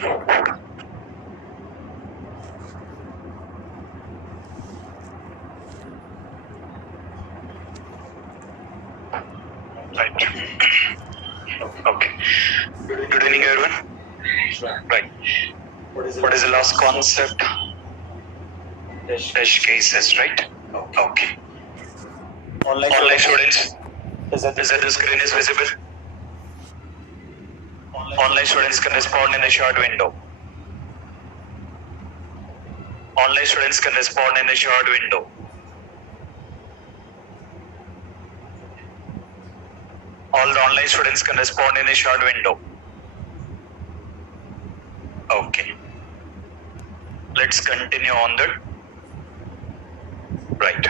Right. Okay. Good evening, everyone. Right. What is the last concept? Test cases, right? Okay. Online students, is that the screen is visible? Online students can respond in a short window. Online students can respond in a short window. All the online students can respond in a short window. Okay. Let's continue on that. Right.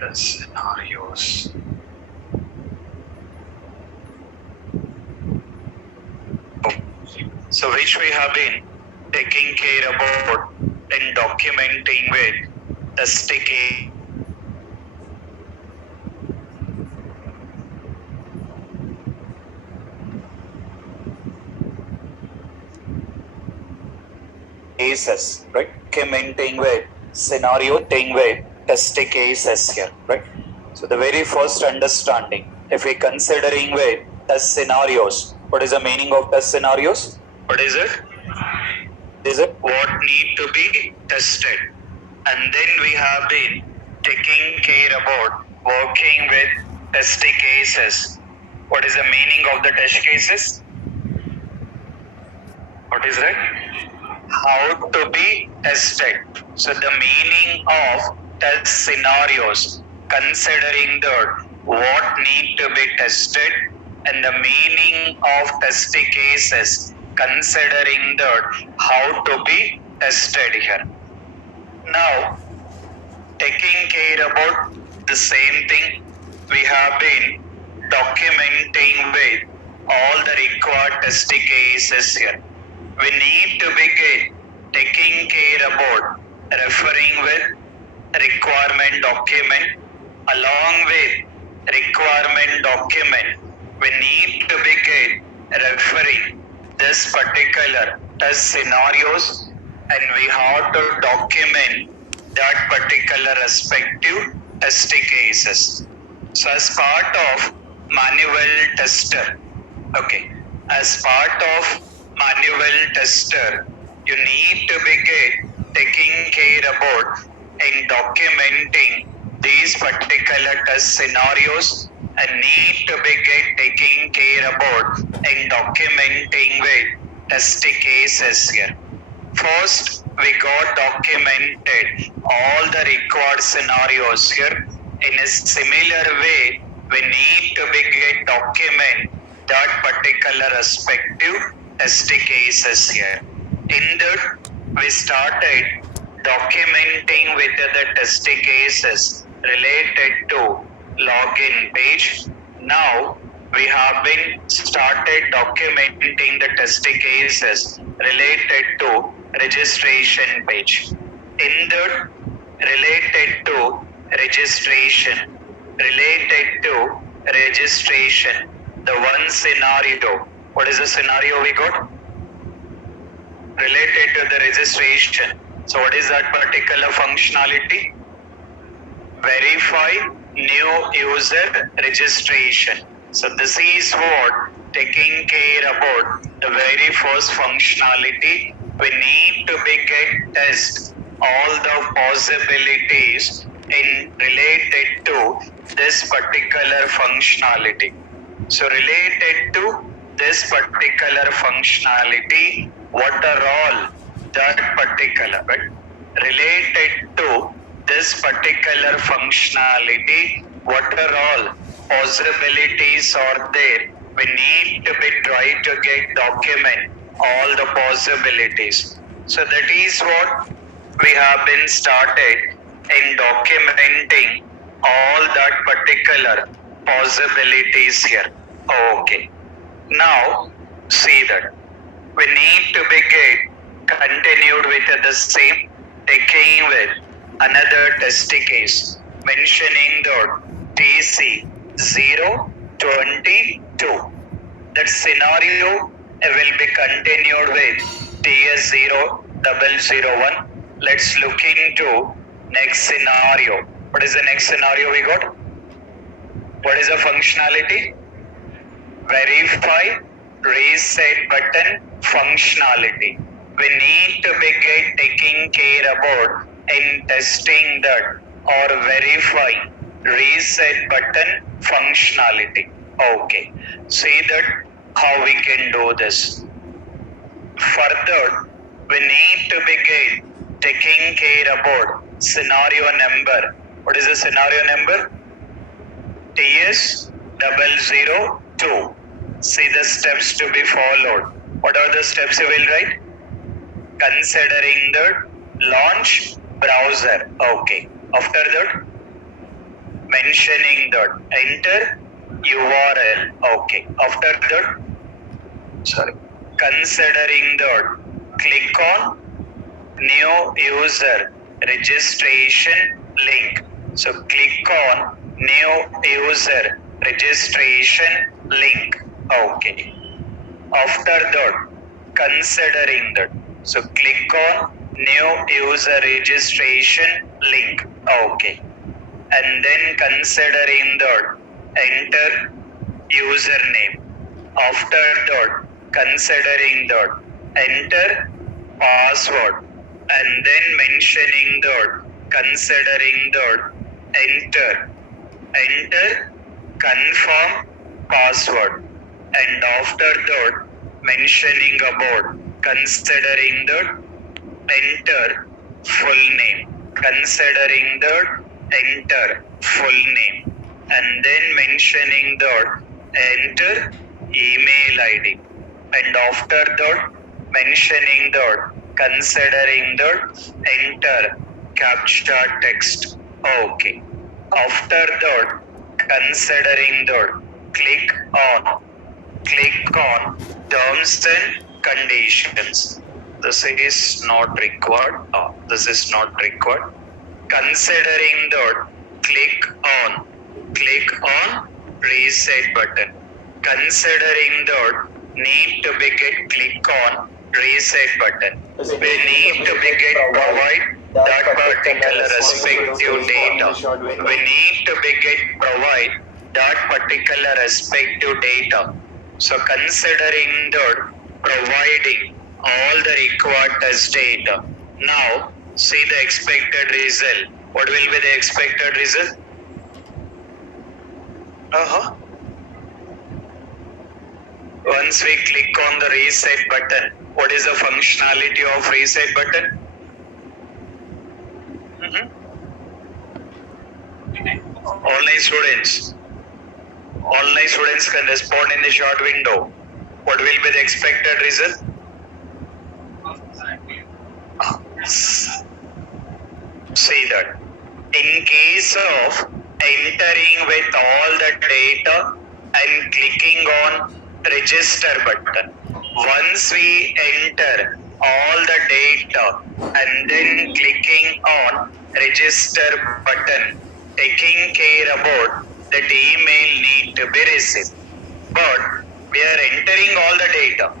The scenarios. So which we have been taking care about in documenting with the sticky cases, right? Documenting with scenario thing with test cases here, right? So the very first understanding, if we considering with test scenarios, what is the meaning of test scenarios? What is it? Is it what need to be tested? And then we have been taking care about working with test cases. What is the meaning of the test cases? What is that? How to be tested. So the meaning of test scenarios, considering the what need to be tested, and the meaning of test cases, considering the how to be tested here. Now, taking care about the same thing, we have been documenting with all the required test cases here. We need to begin taking care about referring with requirement document. Along with requirement document, we need to begin referring this particular test scenarios, and we have to document that particular respective test cases. So as part of manual tester, okay, as part of manual tester, you need to begin taking care about in documenting these particular test scenarios, and need to begin taking care about in documenting with test cases here. First, we got documented all the required scenarios here. In a similar way, we need to begin document that particular respective test cases here. In that, we started documenting with the test cases related to login page. Now, we have been started documenting the test cases related to registration page. In the related to registration, the one scenario, what is the scenario we got? Related to the registration. So what is that particular functionality? Verify new user registration. So this is what taking care about the very first functionality. We need to begin test all the possibilities in related to this particular functionality. So related to this particular functionality, what are all that particular, right? Related to this particular functionality, what are all possibilities are there? We need to be try to get document all the possibilities. So that is what we have been started in documenting all that particular possibilities here. Okay. Now see that we need to begin continued with the same, taking with another test case, mentioning the TC 022. That scenario will be continued with TS0001. Let's look into next scenario. What is the next scenario we got? What is the functionality? Verify reset button functionality. We need to be taking care about in testing that or verify reset button functionality. Okay, see that how we can do this. Further, we need to be taking care about scenario number. What is the scenario number? TS002. See the steps to be followed. What are the steps you will write? Considering the launch browser. Okay. After that, mentioning that enter URL. Okay. After that, considering that click on new user registration link. So click on new user registration link. Okay. After that, considering that. So click on new user registration link. Okay. And then considering that, enter username. After that, considering that, enter password. And then mentioning that, considering that, enter confirm password. And after that, mentioning about, considering that, enter full name. Considering that, enter full name. And then mentioning that, enter email ID. And after that, mentioning that, considering that, enter captcha text. Okay. After that, considering that, click on terms and conditions. This is not required. This is not required. Considering that, click on reset button. Considering that, need to be click on reset button. We need to be provide that particular respective data. We need to be provide that particular respective data. So considering that, providing all the required test data. Now see the expected result. What will be the expected result? Once we click on the reset button, what is the functionality of reset button? Online students can respond in the short window. What will be the expected result? See that. In case of entering with all the data and clicking on register button, once we enter all the data and then clicking on register button, taking care about that email need to be received. But we are entering all the data.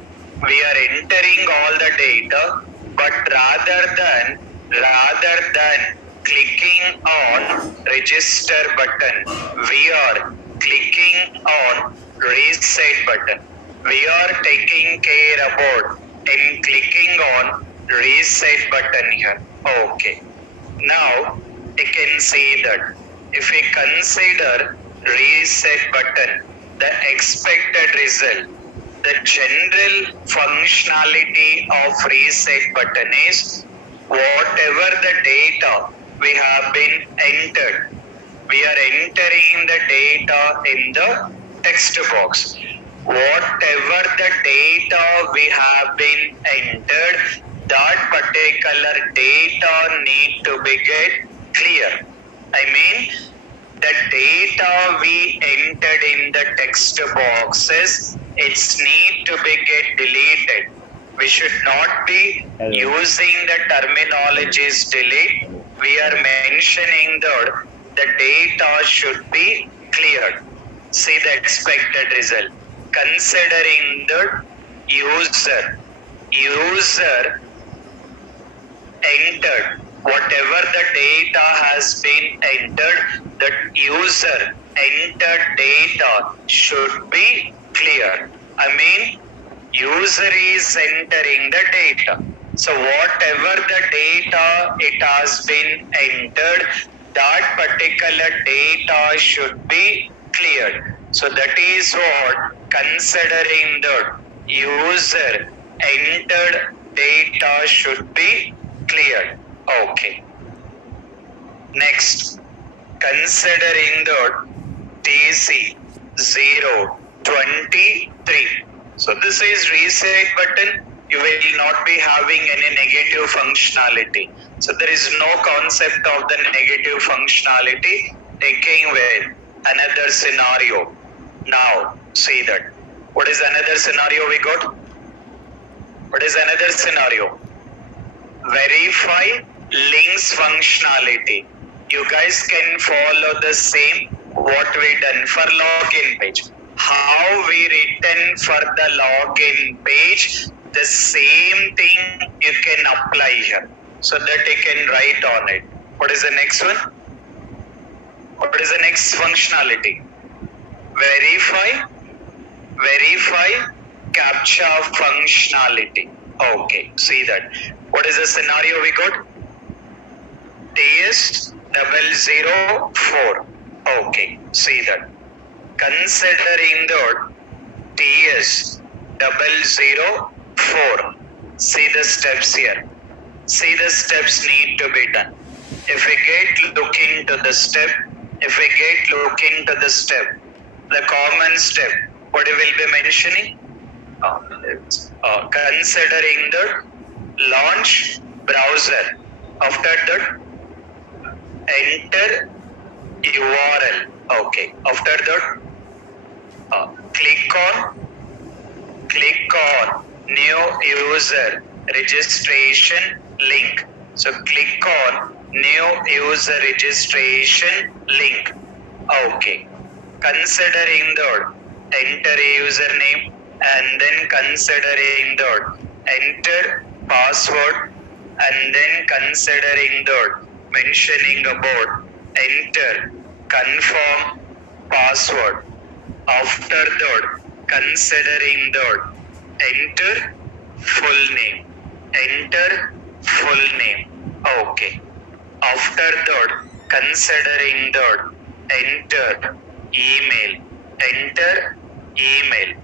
But rather than clicking on register button, we are clicking on reset button. We are taking care about in clicking on reset button here. Okay. Now you can see that if we consider reset button, the expected result, the general functionality of reset button is whatever the data we have been entered, we are entering the data in the text box. Whatever the data we have been entered, that particular data need to be get clear. I mean, the data we entered in the text boxes, it's need to be get deleted. We should not be using the terminologies delete. We are mentioning that the data should be cleared. See the expected result. considering the user entered. Whatever the data has been entered, the user entered data should be clear. I mean, user is entering the data. So whatever the data it has been entered, that particular data should be cleared. So that is what considering the user entered data should be cleared. Okay. Next, considering the TC 023. So this is reset button. You will not be having any negative functionality. So there is no concept of the negative functionality taking with another scenario. Now see that. What is another scenario we got? What is another scenario? Verify links functionality. You guys can follow the same what we done for login page. How we written for the login page, the same thing you can apply here. So that you can write on it. What is the next one? What is the next functionality? Verify CAPTCHA functionality. Okay, see that. What is the scenario we got? TS004. Okay, see that. Considering the TS004. See the steps here. See the steps need to be done. If we get look into the step, the common step, what we will be mentioning? Considering the launch browser. After that, enter URL. Okay. After that, click on new user registration link. So click on new user registration link. Okay. Considering the enter username and then considering the enter password and then considering the mentioning about enter confirm password. After that, considering the enter full name. Okay. After that, considering the enter email.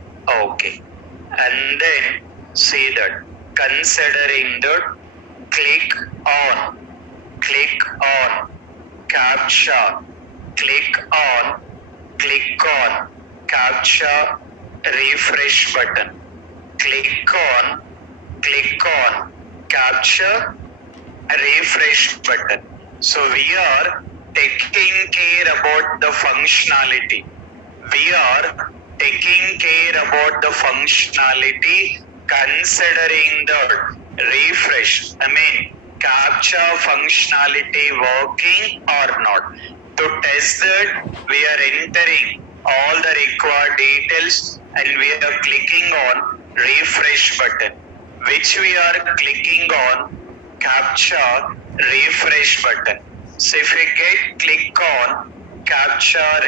Okay. And then see that considering the click on CAPTCHA. Click on CAPTCHA refresh button. Click on CAPTCHA refresh button. So we are taking care about the functionality. Considering the refresh. I mean CAPTCHA functionality working or not. To test that, we are entering all the required details and we are clicking on refresh button, which we are clicking on CAPTCHA refresh button. So if we get click on CAPTCHA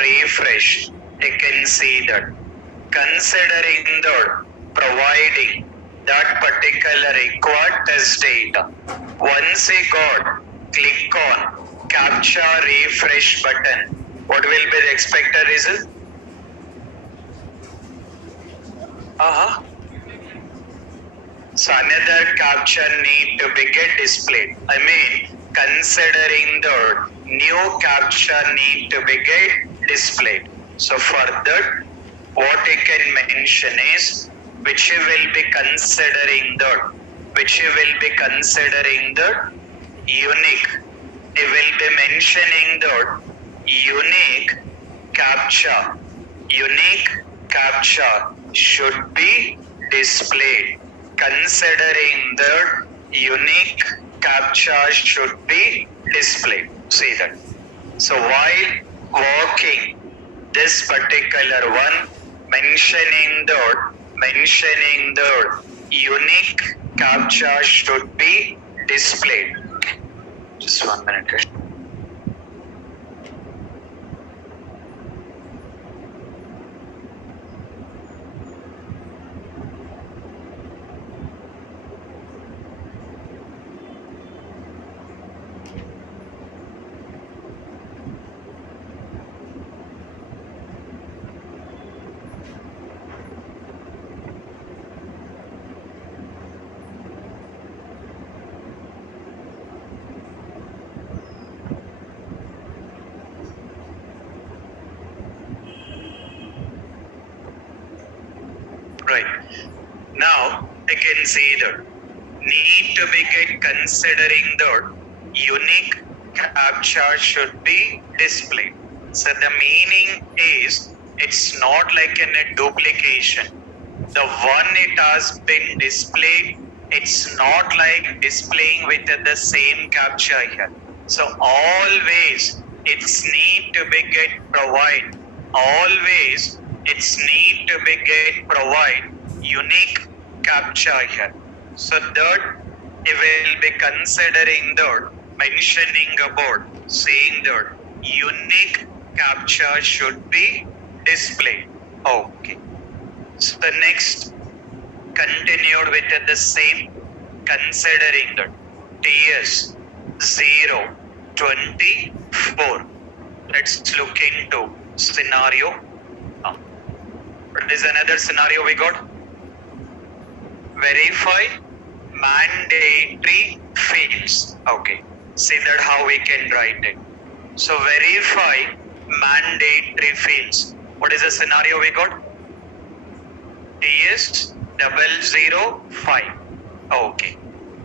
refresh, you can see that considering the providing that particular required test data. Once we got click on CAPTCHA refresh button, what will be the expected result? So another CAPTCHA need to be get displayed. I mean, considering the new CAPTCHA need to be get displayed. So for that, what you can mention is which you will be considering the unique. You will be mentioning the unique CAPTCHA. Unique CAPTCHA should be displayed. Considering the unique CAPTCHA should be displayed. See that. So while working this particular one, mentioning the unique captcha should be displayed. Just 1 minute. Right. Now I can see that need to be get considering the unique captcha should be displayed. So the meaning is it's not like in a duplication. The one it has been displayed, it's not like displaying with the same captcha here. So always it's need to be get provide. Always it's need to be get provide unique captcha here. So that it will be considering that mentioning about saying that unique captcha should be displayed. Okay. So the next continued with the same considering that TS 024. Let's look into scenario. What is another scenario we got? Verify mandatory fields. Okay. See that how we can write it. So verify mandatory fields. What is the scenario we got? TS 005. Okay.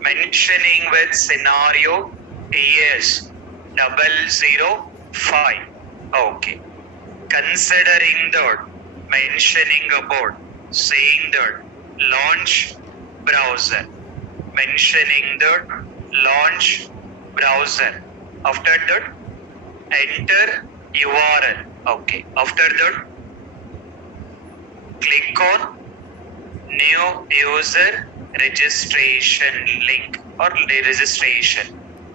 Mentioning with scenario TS 005. Okay. Considering that, mentioning about, saying that launch browser. Mentioning that launch browser. After that, enter URL. Okay. After that, click on new user registration link or registration.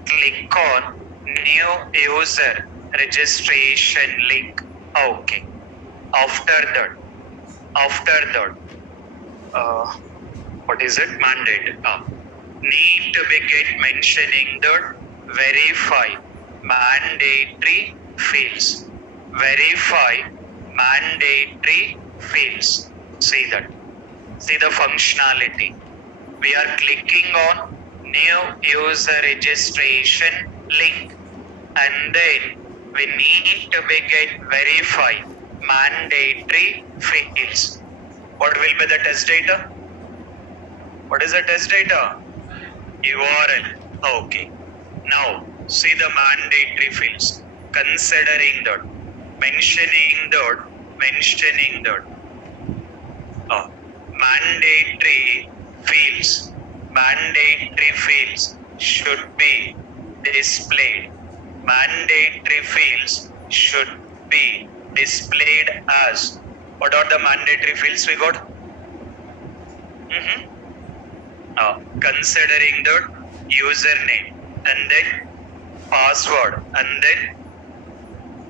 Click on new user registration link. Okay. After that, what is it? Mandate. Need to be get mentioning that verify mandatory fields. Verify mandatory fields. See that. See the functionality. We are clicking on new user registration link and then we need to be get verify mandatory fields. What will be the test data? What is the test data? URL. Okay. Now see the mandatory fields. Considering that, mentioning that, mandatory fields should be displayed. Mandatory fields should be displayed as. What are the mandatory fields we got? Considering the username and then password and then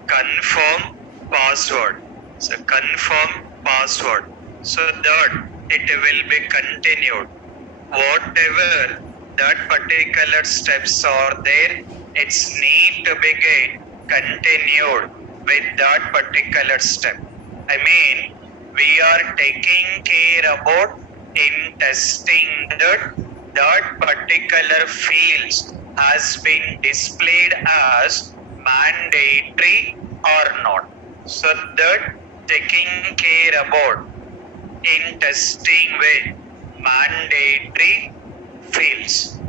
confirm password. So confirm password. So that it will be continued. Whatever that particular steps are there, it's need to be continued with that particular step. I mean, we are taking care about in testing that particular fields has been displayed as mandatory or not. So that taking care about in testing with mandatory fields.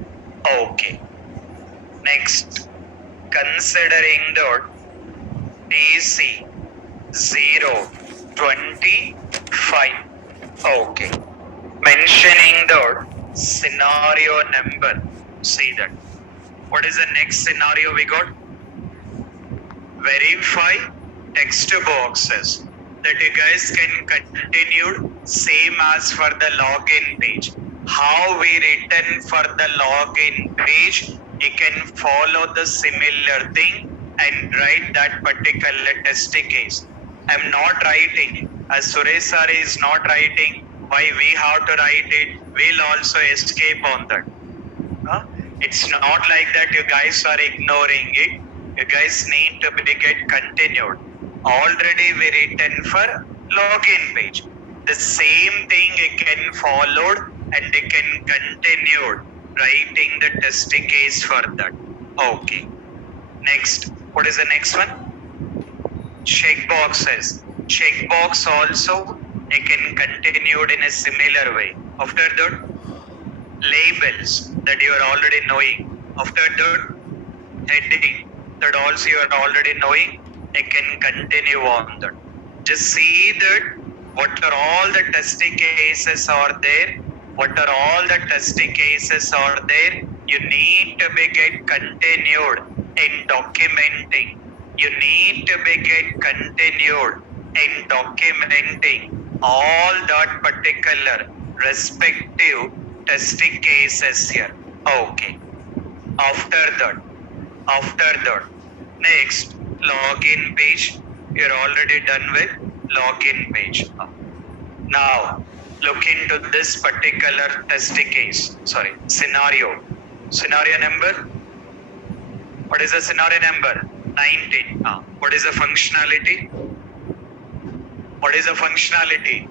Okay. Next, considering the TC 025. Okay. Mentioning the scenario number. See that. What is the next scenario we got? Verify text boxes that you guys can continue same as for the login page. How we written for the login page, you can follow the similar thing and write that particular test case. I'm not writing, as Suresh sir is not writing, why we have to write it, we'll also escape on that. It's not like that you guys are ignoring it. You guys need to be get continued. Already we written for login page. The same thing you can followed and you can continued writing the test case for that. Okay. Next. What is the next one? Checkboxes. Checkbox also you can continued in a similar way. After that, labels that you are already knowing. After that, heading that also you are already knowing. I can continue on that. Just see that what are all the testing cases are there. What are all the testing cases are there. You need to be get continued in documenting. You need to be get continued in documenting all that particular respective testing cases here. Okay. After that, next login page. You're already done with login page. Now look into this particular test case. Sorry, scenario. Scenario number. What is the scenario number? 19. What is the functionality? What is the functionality?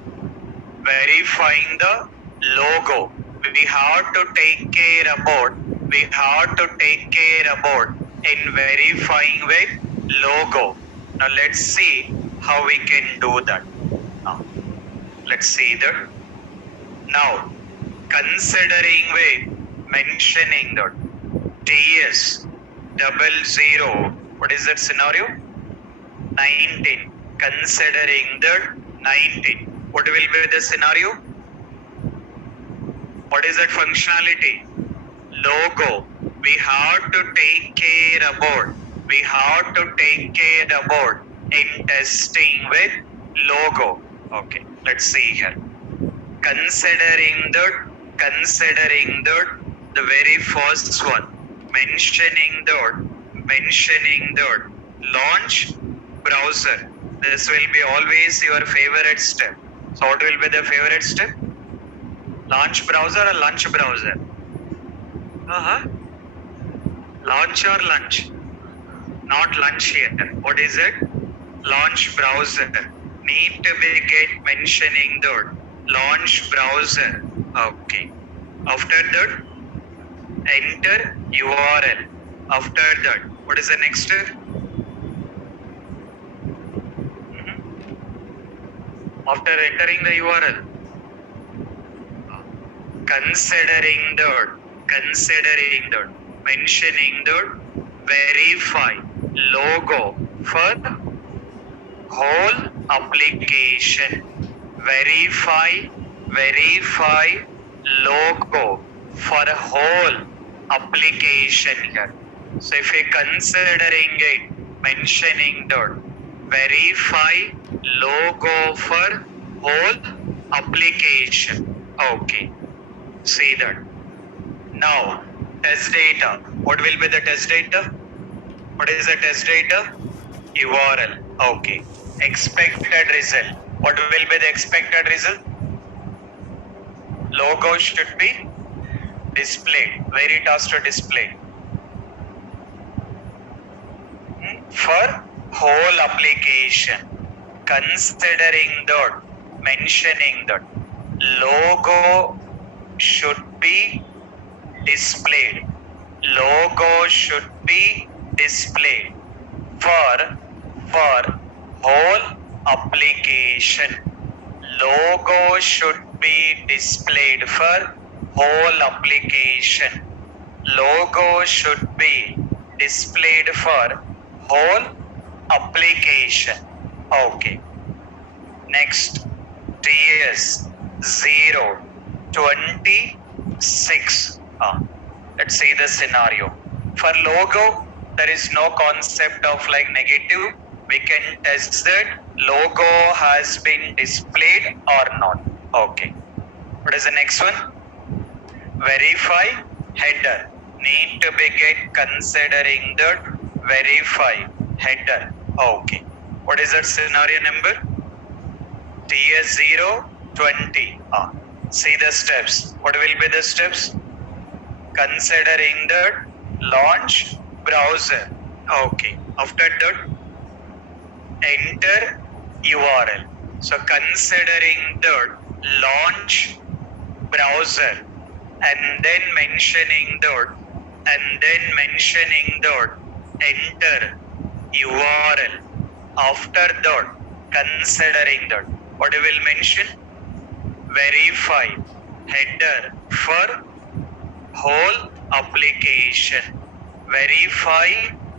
Verifying the logo. We have to take care about. We have to take care about in verifying with logo. Now let's see how we can do that. Let's see that. Now considering with mentioning that TS 00. What is that scenario? 19. Considering that 19. What will be the scenario? What is that functionality? Logo. We have to take care about. We have to take care about in testing with logo. Okay, let's see here. Considering that, the very first one, mentioning that, launch browser. This will be always your favorite step. So what will be the favorite step? Launch browser or launch browser? Launch or lunch? Not lunch here. What is it? Launch browser. Need to be get mentioning that. Launch browser. Okay. After that, enter URL. After that, what is the next step? After entering the URL, considering that, mentioning that, verify logo for whole application. Verify logo for whole application here. So if you considering it, mentioning that, verify logo for whole application. Okay. See that. Now, test data. What will be the test data? What is the test data? URL. Okay. Expected result. What will be the expected result? Logo should be displayed. Where it has to display? For whole application. Considering that, mentioning that, logo should be displayed. Logo should be displayed for whole application. Logo should be displayed for whole application. Logo should be displayed for whole application. Okay. Next, TS 026. Let's see the scenario. For logo, there is no concept of like negative. we can test that logo has been displayed or not. Okay. What is the next one? Verify header. Need to be get considering the verify header. Okay. What is that scenario number? TS0 20. See the steps. What will be the steps? Considering the launch browser. Okay. After that, enter URL. So considering the launch browser and then mentioning the enter URL. After that, considering that, what you will mention? Verify header for whole application. Verify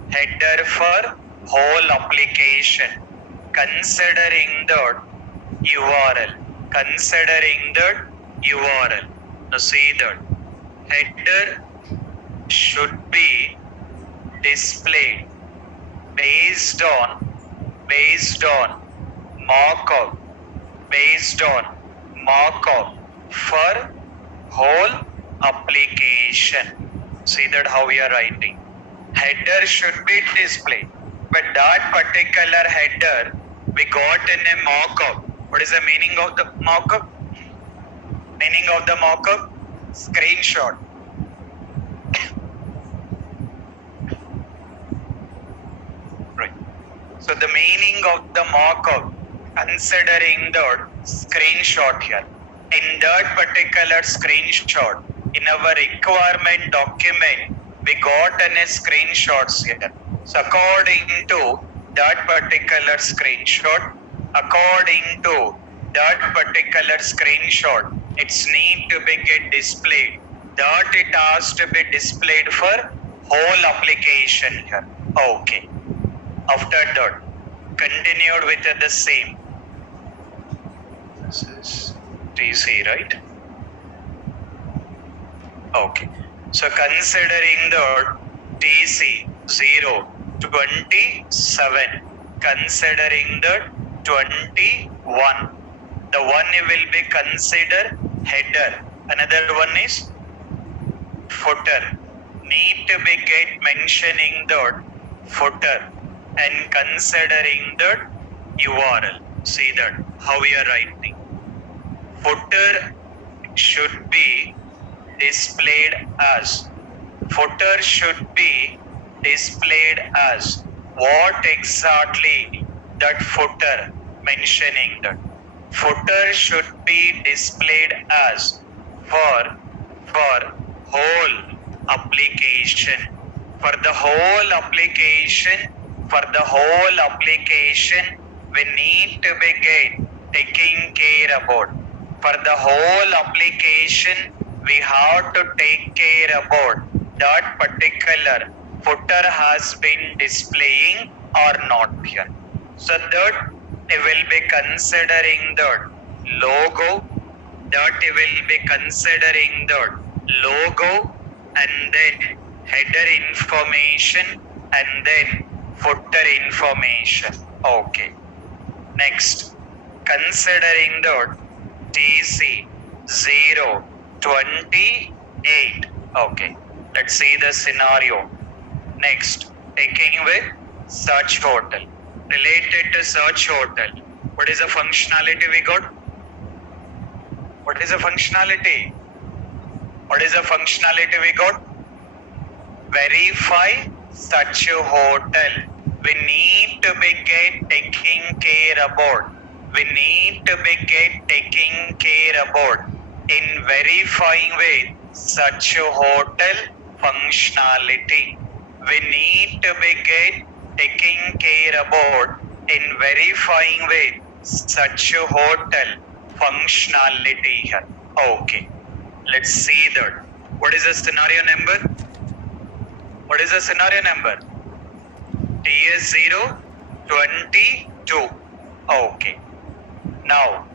header for whole application. Considering that URL. Considering that URL. Now see that header should be displayed based on markup for whole application. See that how we are writing. Header should be displayed, but that particular header we got in a markup. What is the meaning of the markup? Meaning of the markup? Screenshot. Right. So the meaning of the markup, considering the screenshot here. In that particular screenshot, in our requirement document, we got a screenshots here. So according to that particular screenshot, it's need to be get displayed. That it has to be displayed for whole application here. Okay. After that, continued with the same. This is TC, right? Okay. So considering the TC 027, considering the 21, the one will be considered header. Another one is footer. Need to be get mentioning the footer and considering the URL. See that how we are writing. Footer should be displayed as. Footer should be displayed as. What exactly that footer mentioning that? Footer should be displayed as for whole application. For the whole application, we need to be taking care about. For the whole application, we have to take care about that particular footer has been displaying or not here. So that it will be considering the logo, and then header information and then footer information. Okay. Next, considering the TC 028. Okay. Let's see the scenario. Next, taking with search hotel. Related to search hotel, what is the functionality we got? What is the functionality we got? Verify search hotel. We need to be taking care about. In verifying with search hotel functionality. We need to be taking care about in verifying with search hotel functionality here. Okay. Let's see that. What is the scenario number? TS022. Okay. Now,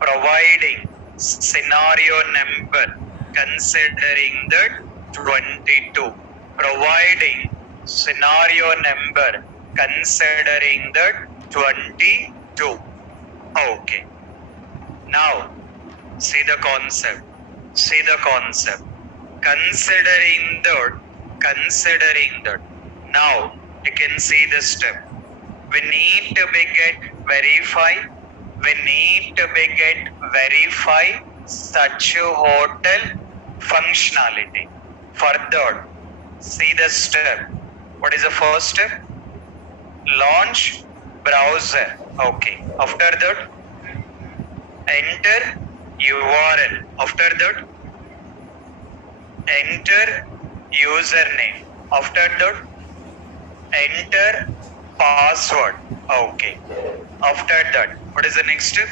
providing scenario number considering that 22. Providing scenario number considering the 22. Okay. Now, see the concept. See the concept. Considering that. Now, you can see the step. We need to be get verify. We need to be get verify such a hotel functionality. Further, see the step. What is the first step? Launch browser. Okay. After that, enter URL. After that, enter username. After that, enter password. Okay. After that, what is the next step?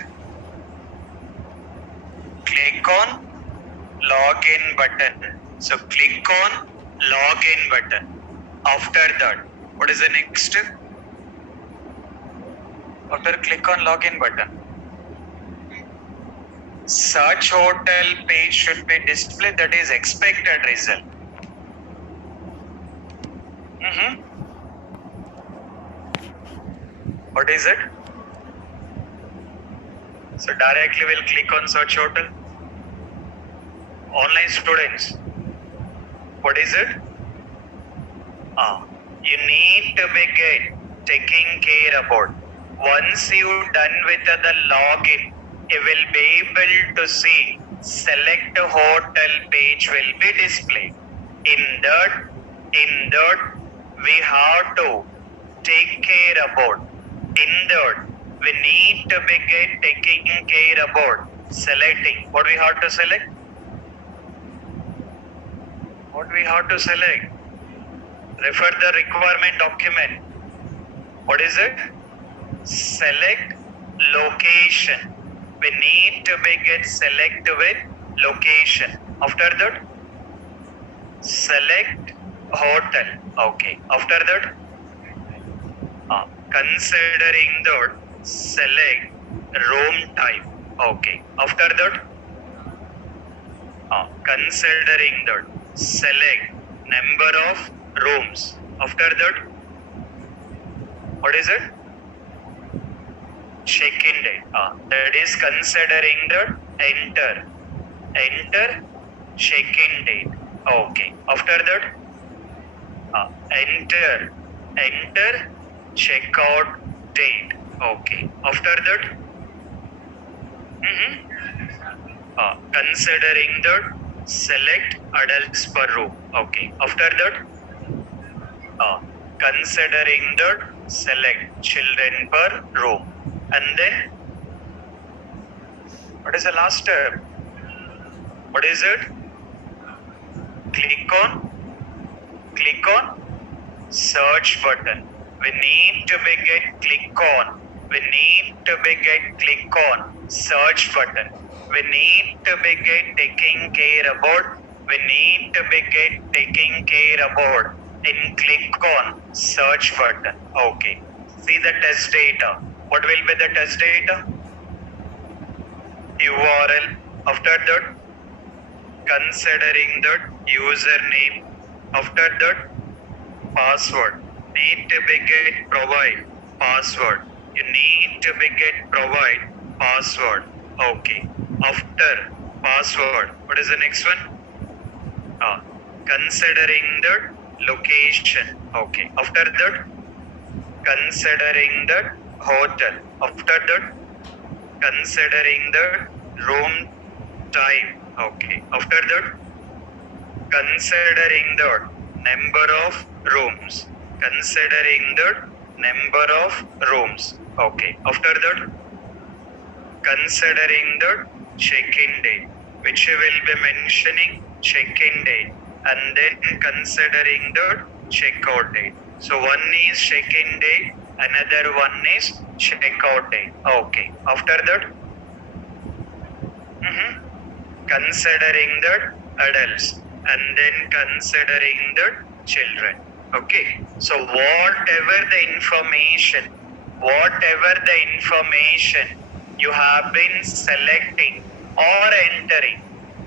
Click on login button. So click on login button. After that, what is the next step? After click on login button, search hotel page should be displayed, that is expected result. What is it? So directly we'll click on search hotel. Online students. What is it? You need to be taking care about. Once you done with the login, you will be able to see select hotel page will be displayed. In that we have to take care about. In that we need to be taking care about selecting. What we have to select? What we have to select? Refer the requirement document. What is it? Select location. We need to be select with location. After that, select hotel. Okay. After that, considering that, select room type. Okay. After that, considering that, select number of rooms. After that, what is it? Check-in date. That is considering the enter check-in date. Okay. After that, enter checkout date. Okay. After that, considering that, select adults per room. Okay. After that, considering that, select children per room. And then, what is the last step? What is it? Click on search button. We need to be click on. We need to be click on search button. We need to be taking care about. We need to be taking care about. In click on search button. Okay. See the test data. What will be the test data? URL. After that, considering that, username. After that, password. Need to be provide password. You need to be provide password. Okay. After password, what is the next one? Considering that, location. Okay. After that, considering that, hotel. After that, considering the room type. Okay. After that, considering the number of rooms. Considering the number of rooms. Okay. After that, considering the check-in date, which will be mentioning check-in date, and then considering the checkout date. So one is check-in date, another one is checkout date. Okay. After that, considering the adults, and then considering the children. Okay. So whatever the information you have been selecting or entering,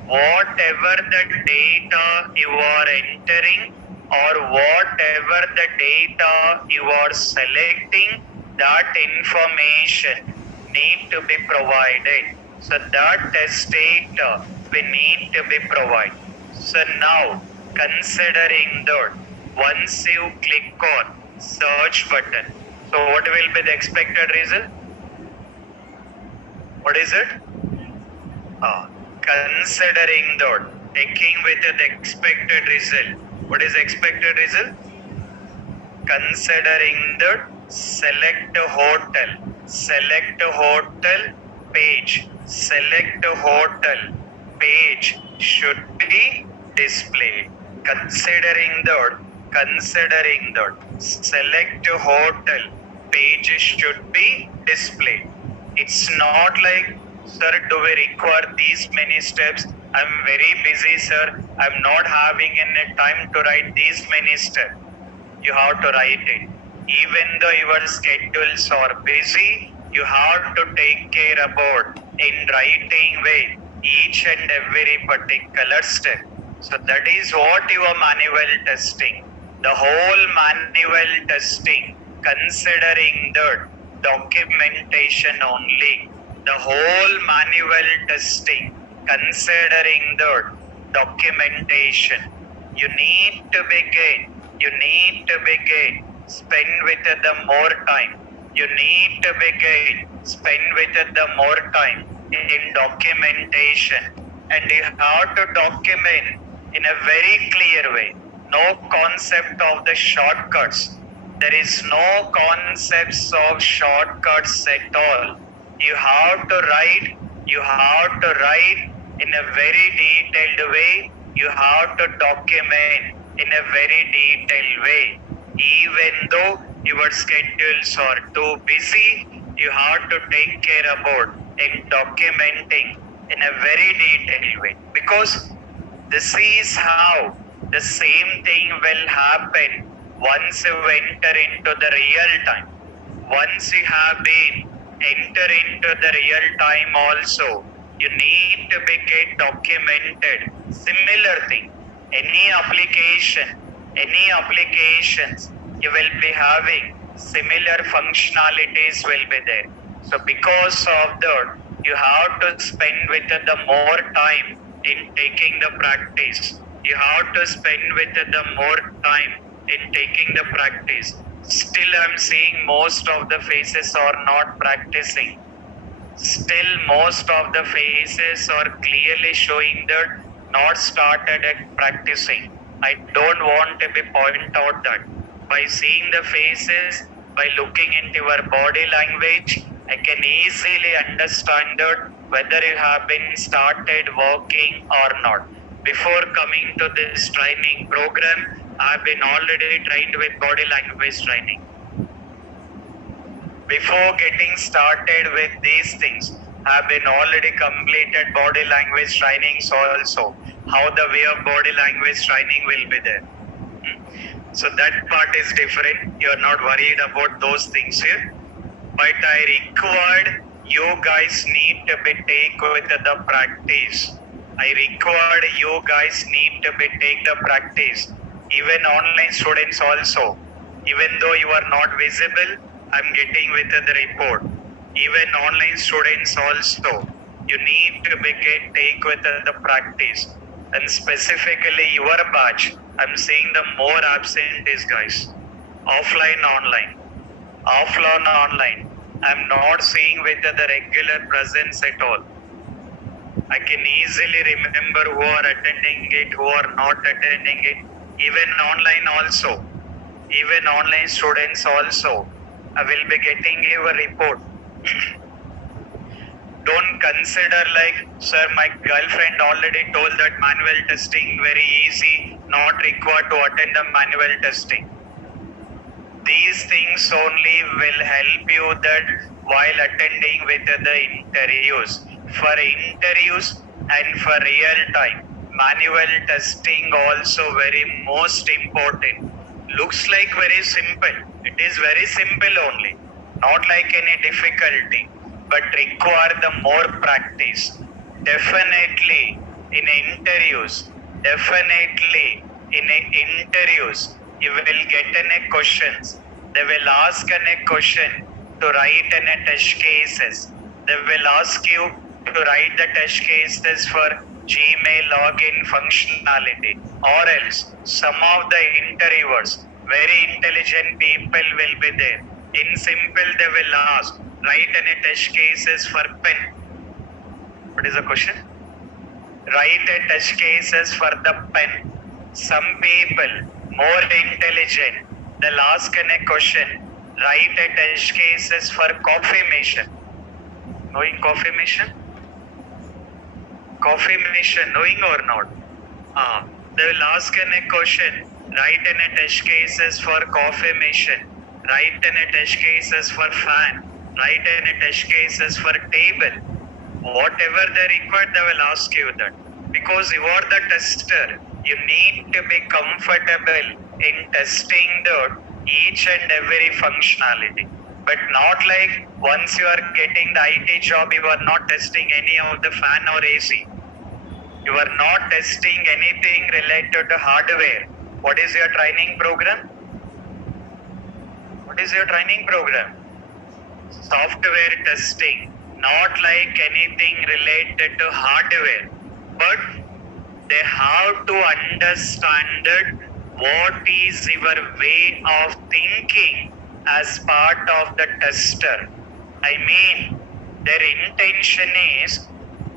whatever the data you are entering or whatever the data you are selecting, that information need to be provided. So that test data we need to be provided. So now, considering that, once you click on search button, so what will be the expected result? What is it? Considering that, taking with the expected result. What is expected result? Considering that, select hotel page. Select hotel page should be displayed. Considering that, select hotel page should be displayed. It's not like, sir, do we require these many steps? I'm very busy, sir. I'm not having any time to write these many steps. You have to write it. Even though your schedules are busy, you have to take care about in writing way each and every particular step. So that is what your manual testing. The whole manual testing, considering the documentation only. The whole manual testing, considering the documentation. You need to begin. Spend with the more time. You need to begin. Spend with the more time in documentation. And you have to document in a very clear way. No concept of the shortcuts. There is no concepts of shortcuts at all. You have to write in a very detailed way. You have to document in a very detailed way. Even though your schedules are too busy, you have to take care about in documenting in a very detailed way. Because this is how the same thing will happen once you enter into the real time. Once you have been enter into the real time also, you need to be get documented. Similar thing, any applications, you will be having similar functionalities will be there. So because of that, you have to spend with the more time in taking the practice. You have to spend with the more time in taking the practice. Still I'm seeing most of the faces are not practicing. Still most of the faces are clearly showing that not started at practicing. I don't want to be point out that. By seeing the faces, by looking into your body language, I can easily understand that whether you have been started working or not. Before coming to this training program, I have been already trained with body language training. Before getting started with these things, I have been already completed body language trainings also. How the way of body language training will be there. So that part is different. You are not worried about those things here. But I required you guys need to be take with the practice. I required you guys need to be take the practice. Even online students also. Even though you are not visible, I'm getting with the report. Even online students also. You need to be take with the practice. And specifically your batch, I'm seeing the more absentees guys. Offline, online. Offline, online. I'm not seeing with the regular presence at all. I can easily remember who are attending it, who are not attending it. Even online also. Even online students also. I will be getting you a report. Don't consider like, sir, my girlfriend already told that manual testing very easy, not required to attend the manual testing. These things only will help you that while attending with the interviews. For interviews and for real time, manual testing also very most important. Looks like very simple. It is very simple only. Not like any difficulty, but require the more practice. Definitely in interviews, definitely in interviews, you will get questions. They will ask a question to write test cases. They will ask you to write the test cases for Gmail login functionality, or else some of the interviewers, very intelligent people will be there. In simple, they will ask, write test cases for pen. What is the question? Write test cases for the pen. Some people, more intelligent, they'll ask a question, write test cases for coffee machine. Knowing coffee machine? Coffee machine, knowing or not? They will ask a question, write test cases for coffee machine, write test cases for fan, write test cases for table. Whatever they require, they will ask you that. Because you are the tester, you need to be comfortable in testing the each and every functionality. But not like once you are getting the IT job, you are not testing any of the fan or AC. You are not testing anything related to hardware. What is your training program? What is your training program? Software testing. Not like anything related to hardware, but they have to understand that what is your way of thinking as part of the tester. I mean, their intention is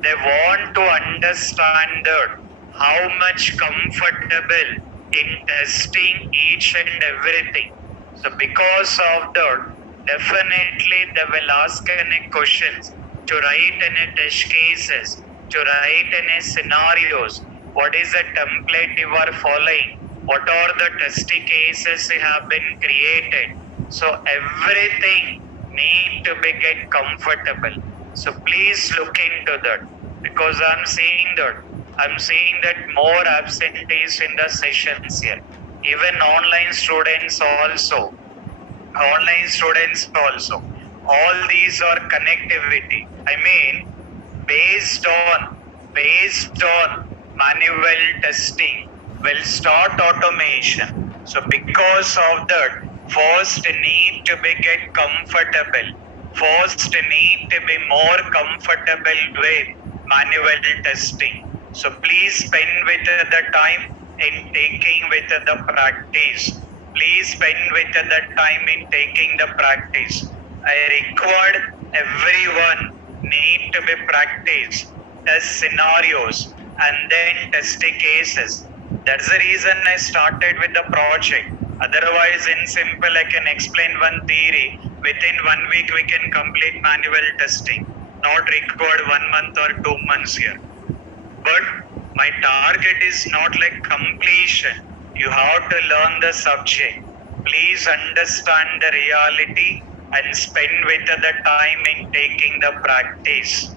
they want to understand that how much comfortable in testing each and everything. So because of that, definitely they will ask any questions to write any test cases, to write any scenarios. What is the template you are following? What are the test cases you have been created? So everything need to be get comfortable. So please look into that, because I'm seeing that more absentees in the sessions here. Even online students also. All these are connectivity. I mean, based on manual testing will start automation. So because of that, first need to be get comfortable. First need to be more comfortable with manual testing. So please spend with the time in taking with the practice. Please spend with the time in taking the practice. I required everyone need to be practice, test scenarios, and then test cases. That's the reason I started with the project. Otherwise, in simple, I can explain one theory. Within 1 week, we can complete manual testing. Not required 1 month or 2 months here. But my target is not like completion. You have to learn the subject. Please understand the reality and spend with the time in taking the practice.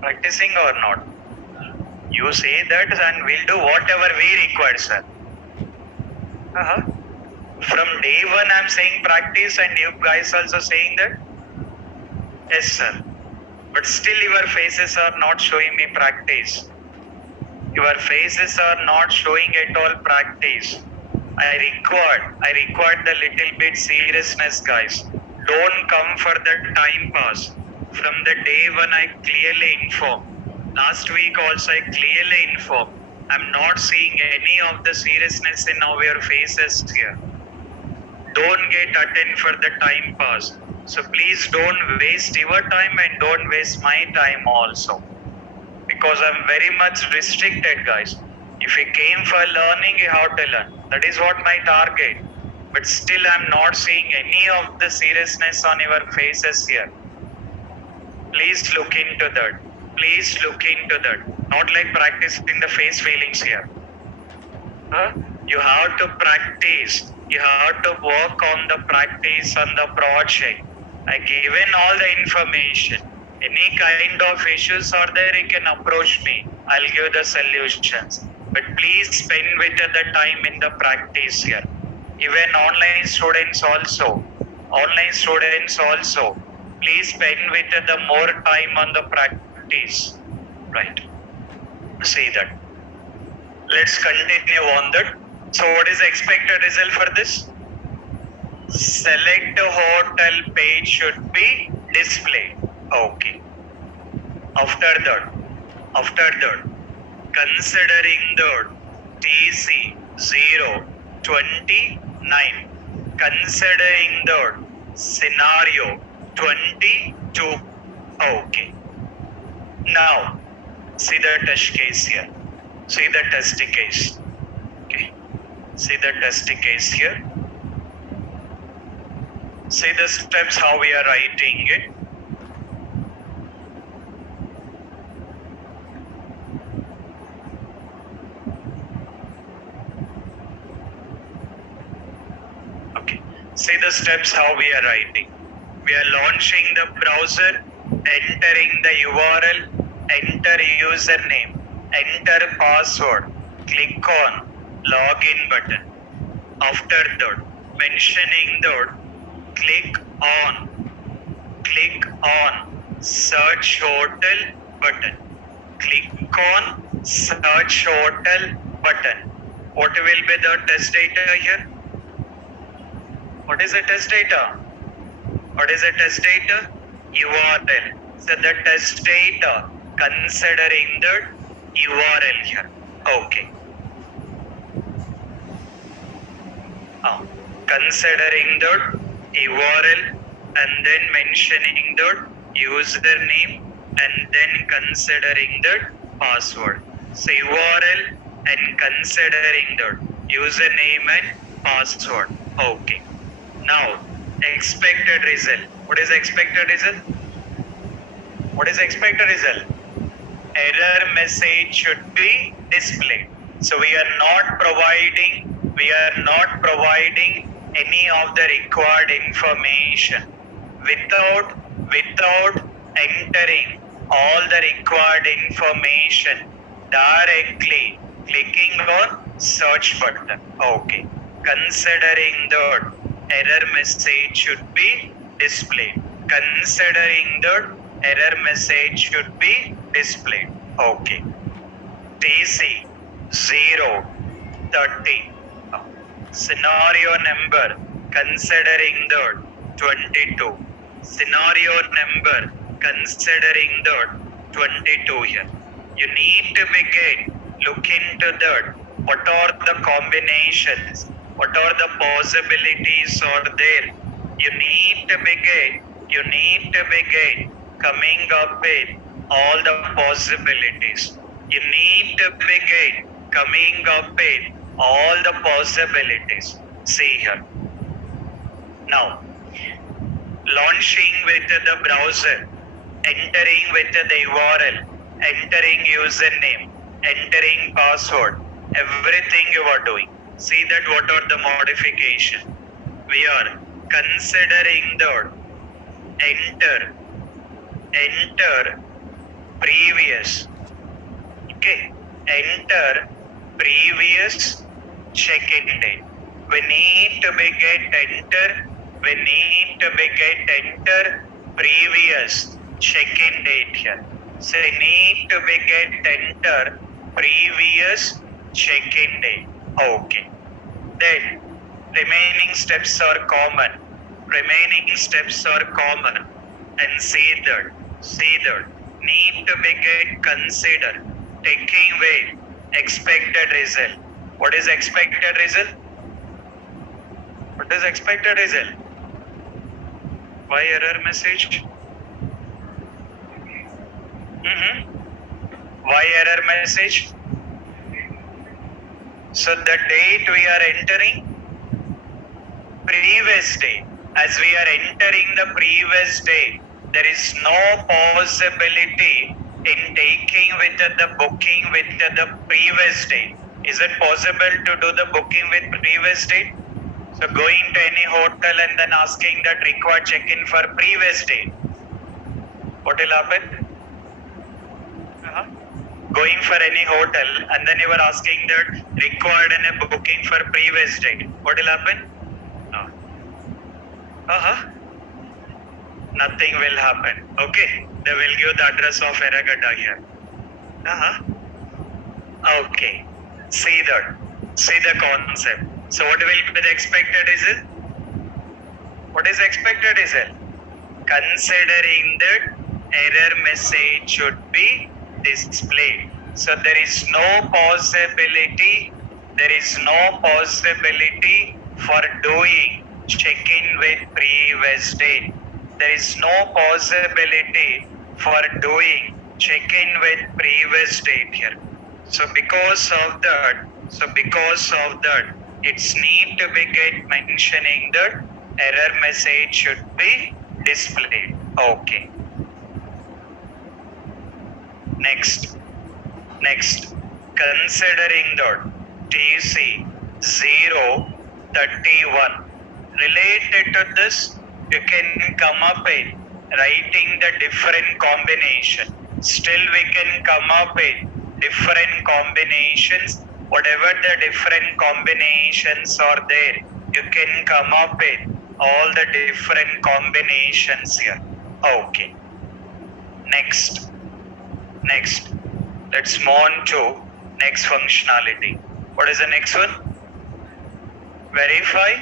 Practicing or not? You say that and we'll do whatever we require, sir. From day one, I'm saying practice, and you guys also saying that? Yes, sir. But still your faces are not showing me practice. Your faces are not showing at all practice. I required the little bit seriousness, guys. Don't come for the time pass. From the day when I clearly informed. Last week also I clearly informed. I'm not seeing any of the seriousness in your faces here. Don't get attend for the time pass. So please don't waste your time and don't waste my time also. Because I'm very much restricted, guys. If you came for learning, you have to learn. That is what my target. But still I'm not seeing any of the seriousness on your faces here. Please look into that. Please look into that. Not like practicing the face feelings here. You have to practice. You have to work on the practice on the project. I given all the information. Any kind of issues are there, you can approach me. I'll give the solutions. But please spend with the time in the practice here. Even online students also. Please spend with the more time on the practice. Right. See that. Let's continue on that. So what is the expected result for this? Select hotel page should be displayed. Okay. After that, considering the TC 029, considering the scenario 22. Okay. Now, see the test case here. See the test case. Okay. See the test case here. See the steps how we are writing it. Okay. See the steps how we are writing. We are launching the browser, entering the URL, enter username, enter password, click on login button. After that, mentioning that, click on search hotel button. Click on search hotel button. What will be the test data here? What is the test data? What is the test data? URL. So the test data considering the URL here. Okay. Considering the URL and then mentioning the username and then considering the password. So URL and considering the username and password. Okay. Now, expected result. What is expected result? What is expected result? Error message should be displayed. So we are not providing any of the required information without entering all the required information directly clicking on search button. Okay. Considering that error message should be displayed. Considering that error message should be displayed. Okay. TC 030. Scenario number considering that 22. Scenario number considering that 22 here. You need to begin look into that. What are the combinations? What are the possibilities are there? You need to begin coming up with all the possibilities. You need to begin coming up with all the possibilities. See here. Now, launching with the browser, entering with the URL, entering username, entering password, everything you are doing. See that what are the modification. We are considering the enter previous. Okay, enter previous check-in date. We need to begin enter previous check-in date here. So we need to begin enter previous check-in date. Okay. Then remaining steps are common. And see that need to begin consider taking away expected result. What is expected result? What is expected result? Why error message? Why error message? So the date we are entering, previous day. As we are entering the previous day, there is no possibility in taking with the booking with the previous day. Is it possible to do the booking with previous date? So going to any hotel and then asking that required check-in for previous day. What will happen? Going for any hotel and then you are asking that required and a booking for previous date. What will happen? Nothing will happen. Okay. They will give the address of Eragada here. Okay. See that. See the concept. So what will be the expected result? What is expected result? Considering that error message should be displayed. So there is no possibility for doing check-in with previous date. There is no possibility for doing check-in with previous date here. So because of that, it's need to be get mentioning that error message should be displayed. Okay. Next, considering that TC 031 related to this, you can come up with writing the different combination. Still we can come up with different combinations. Whatever the different combinations are there, you can come up with all the different combinations here. Okay. Next, let's move on to next functionality. What is the next one? Verify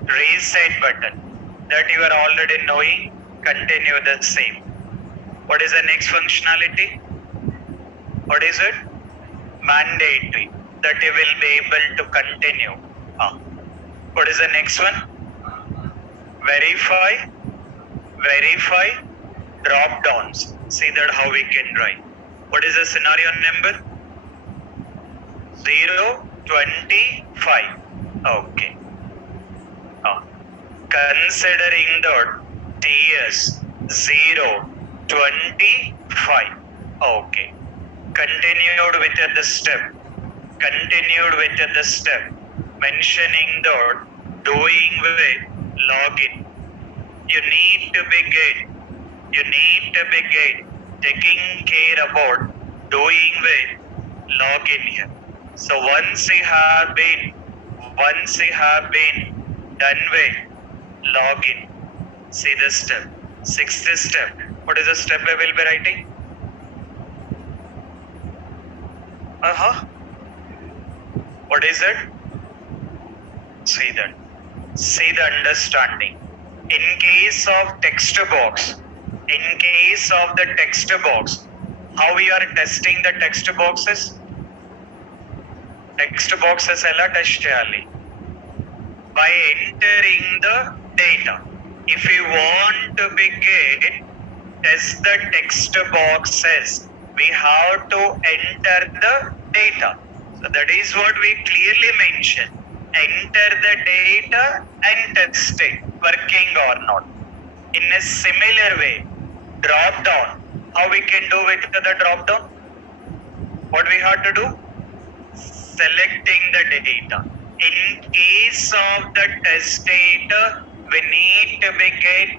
reset button. That you are already knowing. Continue the same. What is the next functionality? What is it? Mandatory. That you will be able to continue. What is the next one? Verify drop downs. See that how we can write. What is the scenario number? 025. Okay. Considering that TS 025. Okay. Continued with the step. Mentioning that doing with login. You need to be taking care about doing with login here. So once you have been done with login, see the step. Sixth step. What is the step I will be writing? What is it? See that. See the understanding. In case of text box, how we are testing the text boxes? Text boxes ella test cheyali by entering the data. If you want to test the text boxes, we have to enter the data. So that is what we clearly mention. Enter the data and test it working or not. In a similar way, drop down. How we can do with the drop down? What we have to do? Selecting the data. In case of the test data, we need to be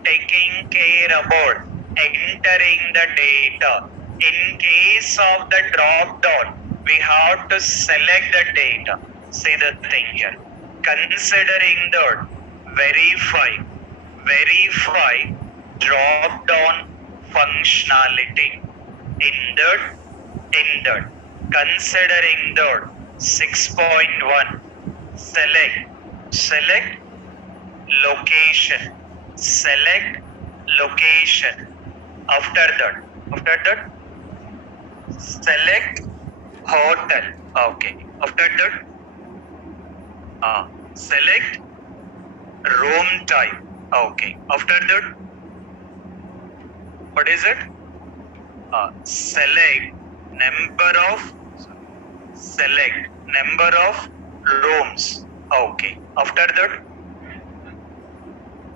taking care about entering the data. In case of the drop down, we have to select the data. See the thing here. Considering that verify drop down functionality. In that considering that 6.1 select location. After that select hotel. Okay. After that select room type. Okay. After that, what is it? Select number of rooms. Okay. After that,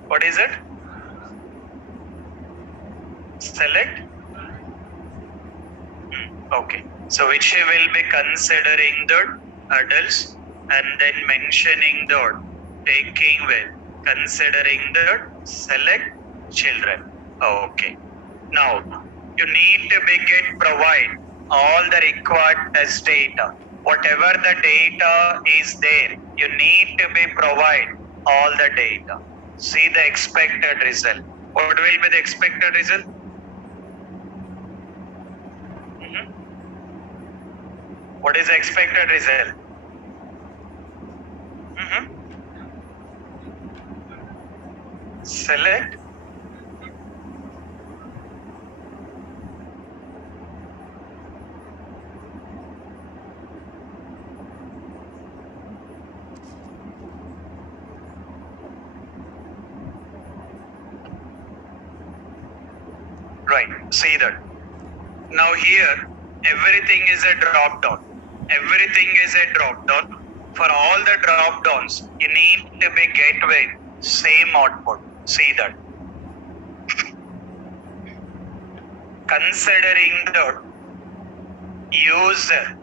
what is it? Select. Okay. So which will be considering the adults and then mentioning the taking with considering the select children. Okay. Now you need to provide all the required test data. Whatever the data is there, you need to provide all the data. See the expected result. What will be the expected result? What is the expected result? Select. Right, see that. Now here, everything is a drop down. Everything is a drop down. For all the drop downs, you need to be gateway, same output. See that. Considering the user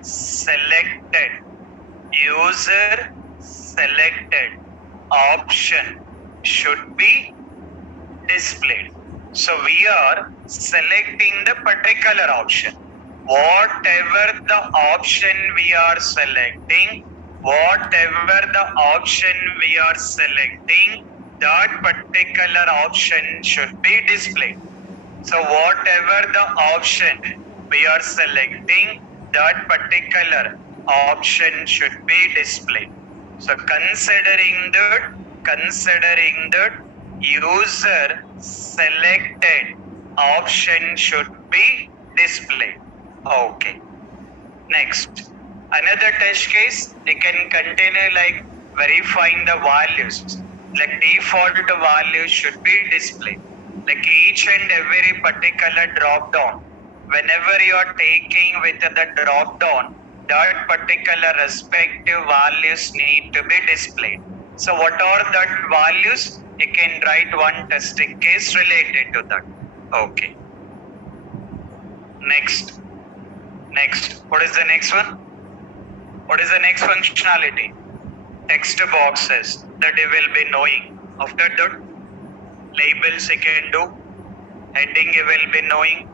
selected option should be displayed. So we are selecting the particular option. Whatever the option we are selecting, that particular option should be displayed. So whatever the option we are selecting, that particular option should be displayed. So considering that user selected option should be displayed. Okay. Next, another test case, you can continue like verifying the values. Like default values should be displayed. Like each and every particular drop down, whenever you are taking with the drop down, that particular respective values need to be displayed. So what are that values? You can write one testing case related to that. Okay. Next. What is the next one? What is the next functionality? Text boxes that you will be knowing. After that, labels you can do. Heading you will be knowing.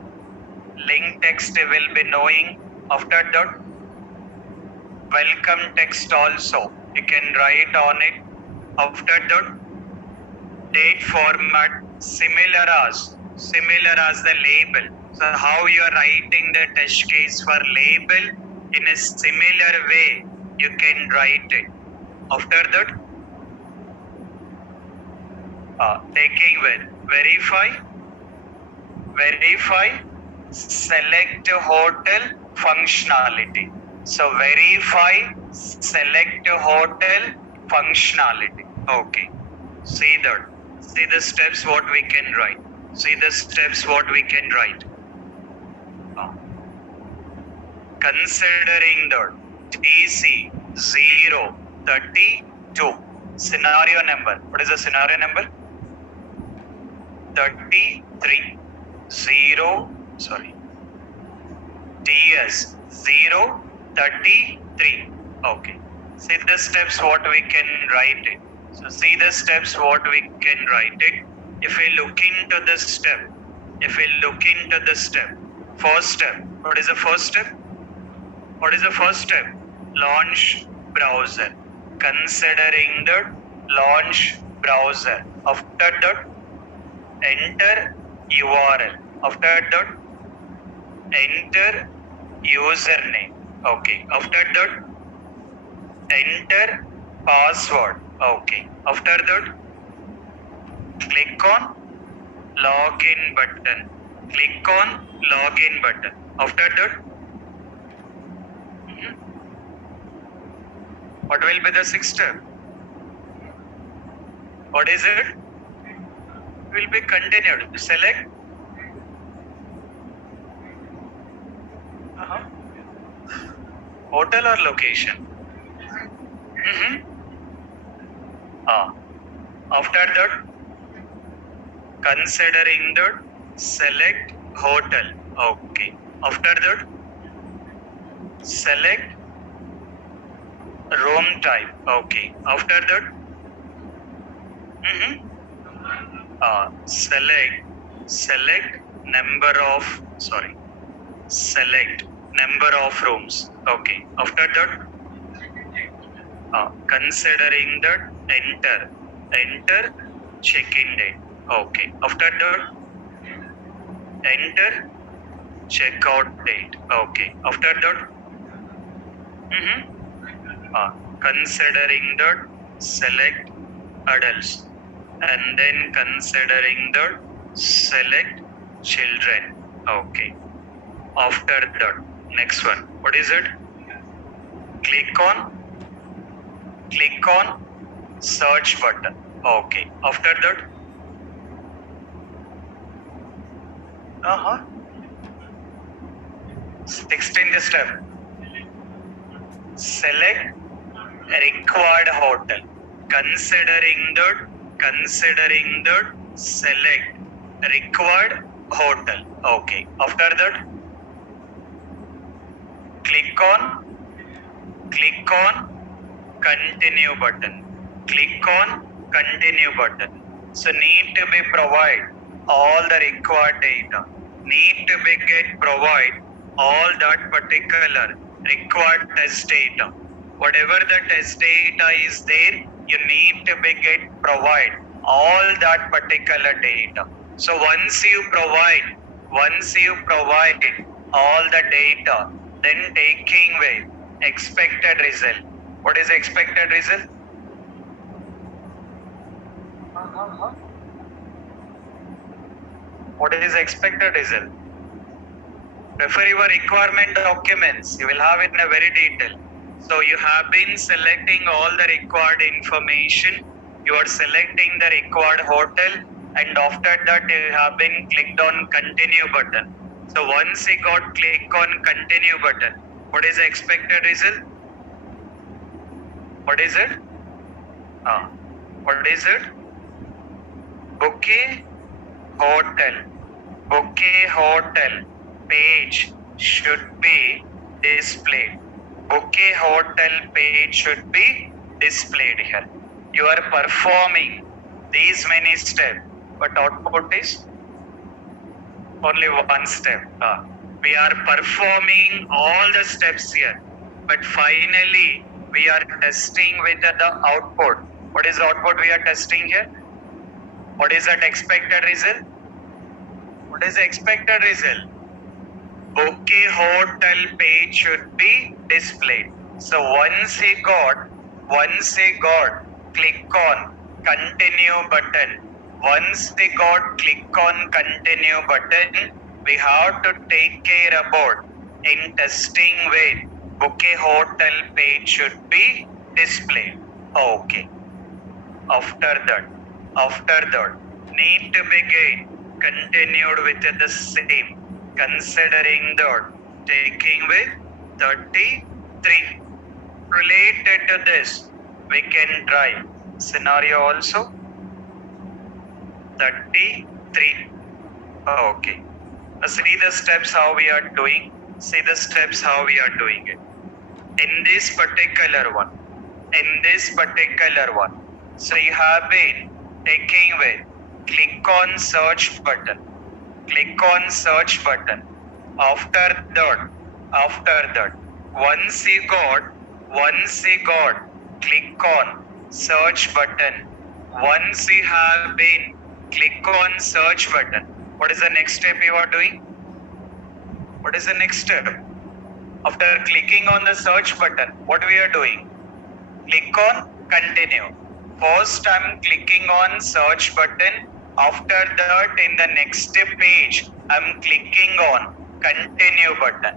Link text you will be knowing. After that, welcome text also you can write on it. After that, date format similar as the label. So how you are writing the test case for label in a similar way you can write it. After that, taking with verify select hotel functionality. So verify select hotel functionality. Okay. See the steps what we can write. Considering the TC 032 scenario number. What is the scenario number? 33 TS 033. Okay. See the steps what we can write it. So see the steps what we can write it. If we look into the step, first step, what is the first step? Launch browser. Considering the launch browser. After that, enter URL. After that, enter username. Okay. After that, enter password. Okay. After that, click on login button. After that, what will be the sixth step? What is it? Will be continued. Select hotel or location. After that, considering that, select hotel. Okay. After that, select room type. Okay. After that, select number of rooms. Okay. After that, considering that, enter check-in date. Okay. After that, enter checkout date. Okay. After that, considering that, select adults, and then considering that, select children. Okay. After that, next one. What is it? Click on search button. Okay. After that, 16th step. Select required hotel. Considering that, select required hotel. Okay. After that, click on continue button. Click on continue button. So need to be provide all the required data. Need to be get provide all that particular required test data. Whatever the test data is there, you need to be get provide all that particular data. So once you provide all the data, then taking away expected result. What is expected result? What is expected result? Refer your requirement documents. You will have it in a very detail. So you have been selecting all the required information. You are selecting the required hotel, and after that you have been clicked on continue button. So once you got click on continue button, what is the expected result? What is it? What is it? Bouquet hotel page should be displayed. Bouquet hotel page should be displayed here. You are performing these many steps, but output is only one step. We are performing all the steps here, but finally we are testing with the output. What is the output we are testing here? What is that expected result? What is the expected result? Bouquet hotel page should be displayed. So once he got, click on continue button. Once we got click on continue button, we have to take care about in testing way Bouquet hotel page should be displayed. Okay. After that, need to begin continued with the same. Considering that, taking with 33. Related to this, we can try scenario also. 33. Okay. See the steps how we are doing. It. In this particular one. So you have been taking with click on search button. After that, once you got, click on search button. Once you have been click on search button, what is the next step you are doing? What is the next step? After clicking on the search button, what we are doing? Click on continue. First I'm clicking on search button. After that, in the next page, I'm clicking on continue button.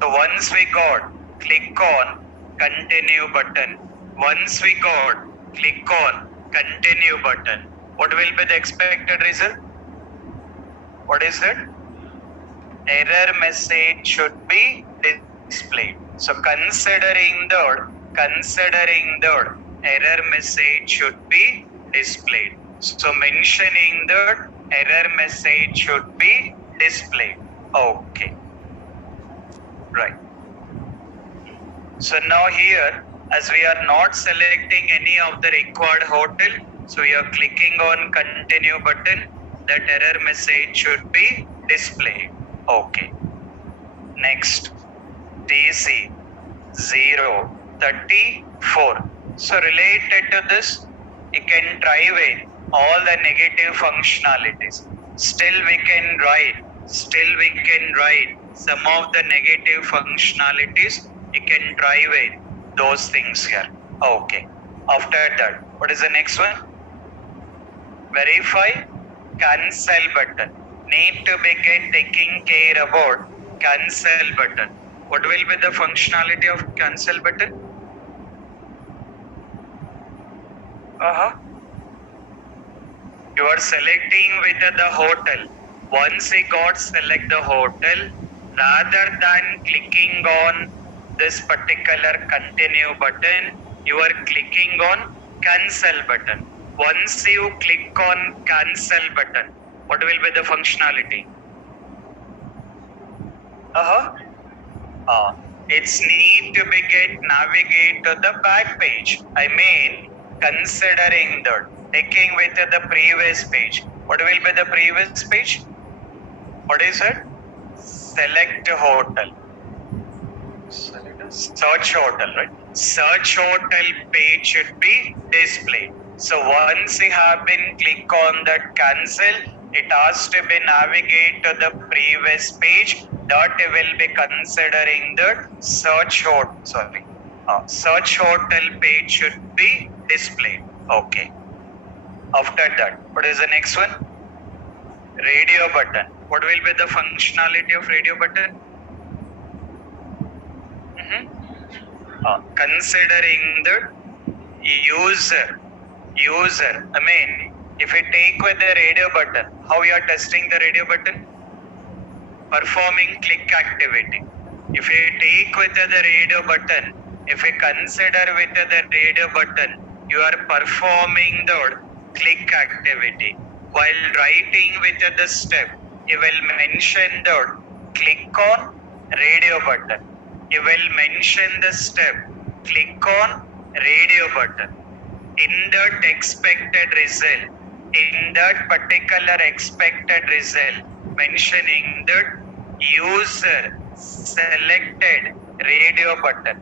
So once we got click on continue button. Once we got click on continue button, what will be the expected result? What is it? Error message should be displayed. So considering that error message should be displayed. So mentioning that error message should be displayed. Okay. Right. So now here, as we are not selecting any of the required hotel, so we are clicking on continue button. That error message should be displayed. Okay. Next, TC 034. So related to this, you can try with all the negative functionalities. Still we can write some of the negative functionalities, you can try with those things here. Okay. After that, what is the next one? Verify cancel button. Need to begin taking care about cancel button. What will be the functionality of cancel button? You are selecting with the hotel. Once you got select the hotel, rather than clicking on this particular continue button, you are clicking on cancel button. Once you click on cancel button, what will be the functionality? It's need to be get navigate to the back page. I mean, considering that, taking with the previous page. What will be the previous page? What is it? Select hotel. Search hotel, right? Search hotel page should be displayed. So once you have been click on that cancel, it has to be navigate to the previous page that will be considering the search hotel page should be displayed. Okay. After that, what is the next one? Radio button. What will be the functionality of radio button? Considering the user. I mean, if we take with the radio button, how you are testing the radio button? Performing click activity. If we take with the radio button, if we consider with the radio button, you are performing the click activity. While writing with the step, you will mention the click on radio button. You will mention the step, click on radio button. In that expected result, in that particular expected result, mentioning that user selected radio button.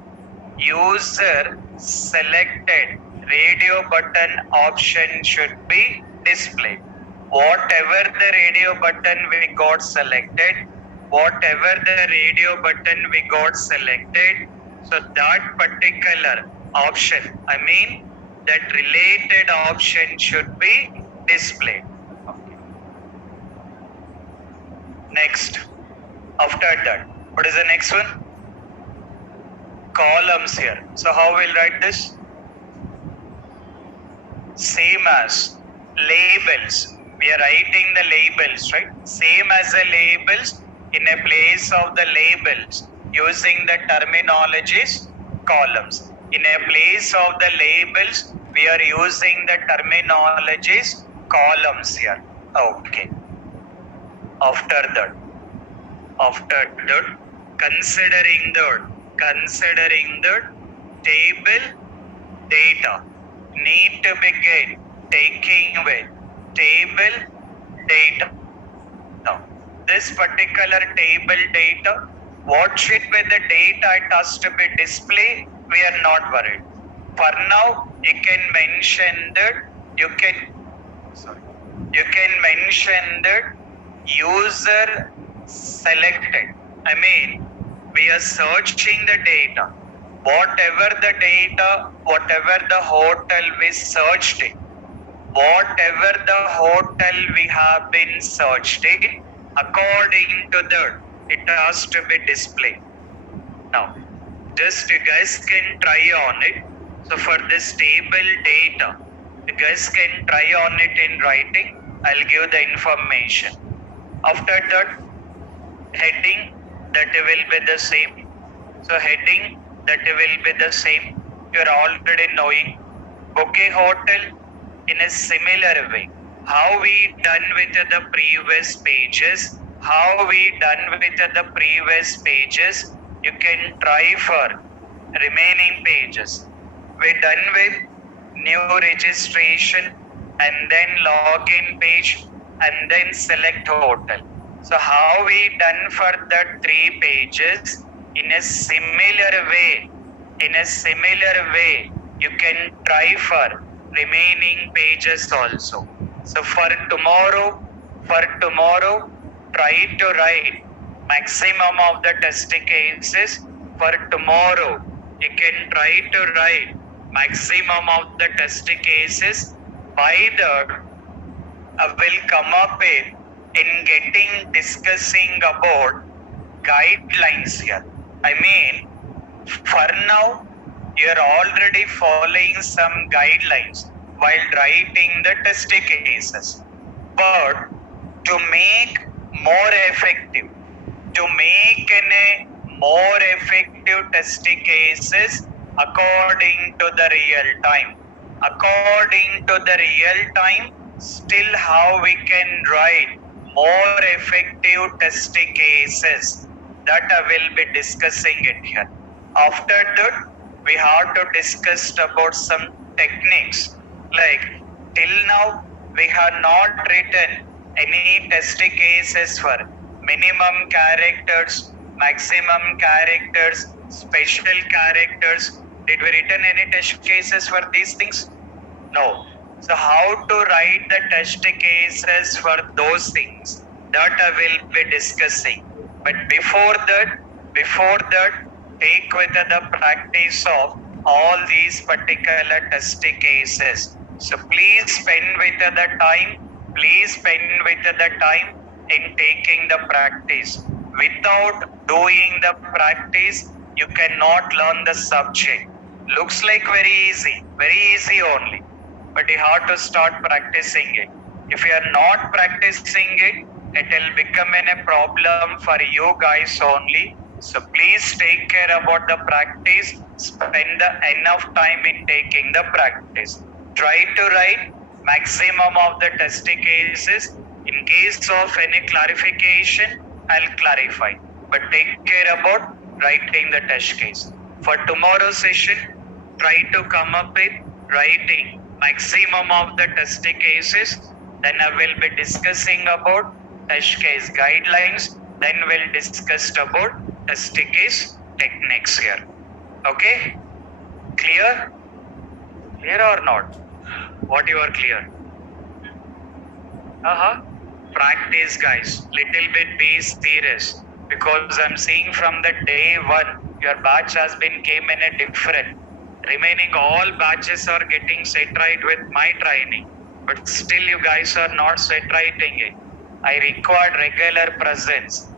User selected radio button option should be displayed. Whatever the radio button we got selected, so that particular option, I mean that related option should be displayed. Okay. Next, after that, what is the next one? Columns here. So how we'll write this? Same as labels. We are writing the labels, right? Same as the labels, in a place of the labels, using the terminologies, columns. In a place of the labels, we are using the terminologies, columns here. Okay. After that, considering the table data, need to begin taking with table data. Now, this particular table data, what should be the data it has to be displayed, we are not worried. For now, you can mention that you can mention that user selected. I mean, we are searching the data. Whatever the hotel we searched it, whatever the hotel we have been searched it, according to that, it has to be displayed. Now, just you guys can try on it. So for this table data, you guys can try on it in writing. I'll give the information. After that, heading, that will be the same. So heading, that will be the same. You are already knowing. Bouquet hotel, in a similar way. How we done with the previous pages, you can try for remaining pages. We're done with new registration and then login page and then select hotel. So how we done for the 3 pages, in a similar way, you can try for remaining pages also. So for tomorrow, try to write maximum of the test cases for tomorrow. You can try to write maximum of the test cases. By that, I will come up with in getting discussing about guidelines here. I mean, for now, you're already following some guidelines while writing the test cases. But to make more effective, to make a more effective test cases according to the real time. According to the real time, still how we can write more effective test cases, that I will be discussing it here. After that, we have to discuss about some techniques. Like till now, we have not written any test cases for minimum characters, maximum characters, special characters. Did we written any test cases for these things? No. So how to write the test cases for those things, that I will be discussing. But before that, take with the practice of all these particular test cases. So please spend with the time. Please spend with the time in taking the practice. Without doing the practice, you cannot learn the subject. Looks like very easy only. But you have to start practicing it. If you are not practicing it, it will become a problem for you guys only. So please take care about the practice. Spend enough time in taking the practice. Try to write maximum of the test cases. In case of any clarification, I'll clarify. But take care about writing the test case. For tomorrow's session, try to come up with writing maximum of the test cases. Then I will be discussing about test case guidelines. Then we'll discuss about test case techniques here. Okay? Clear? Clear or not? What you are clear? Practice, guys. Little bit be serious, because I'm seeing from the day one your batch has been came in a different. Remaining all batches are getting set right with my training, but still you guys are not set writing it. I required regular presence.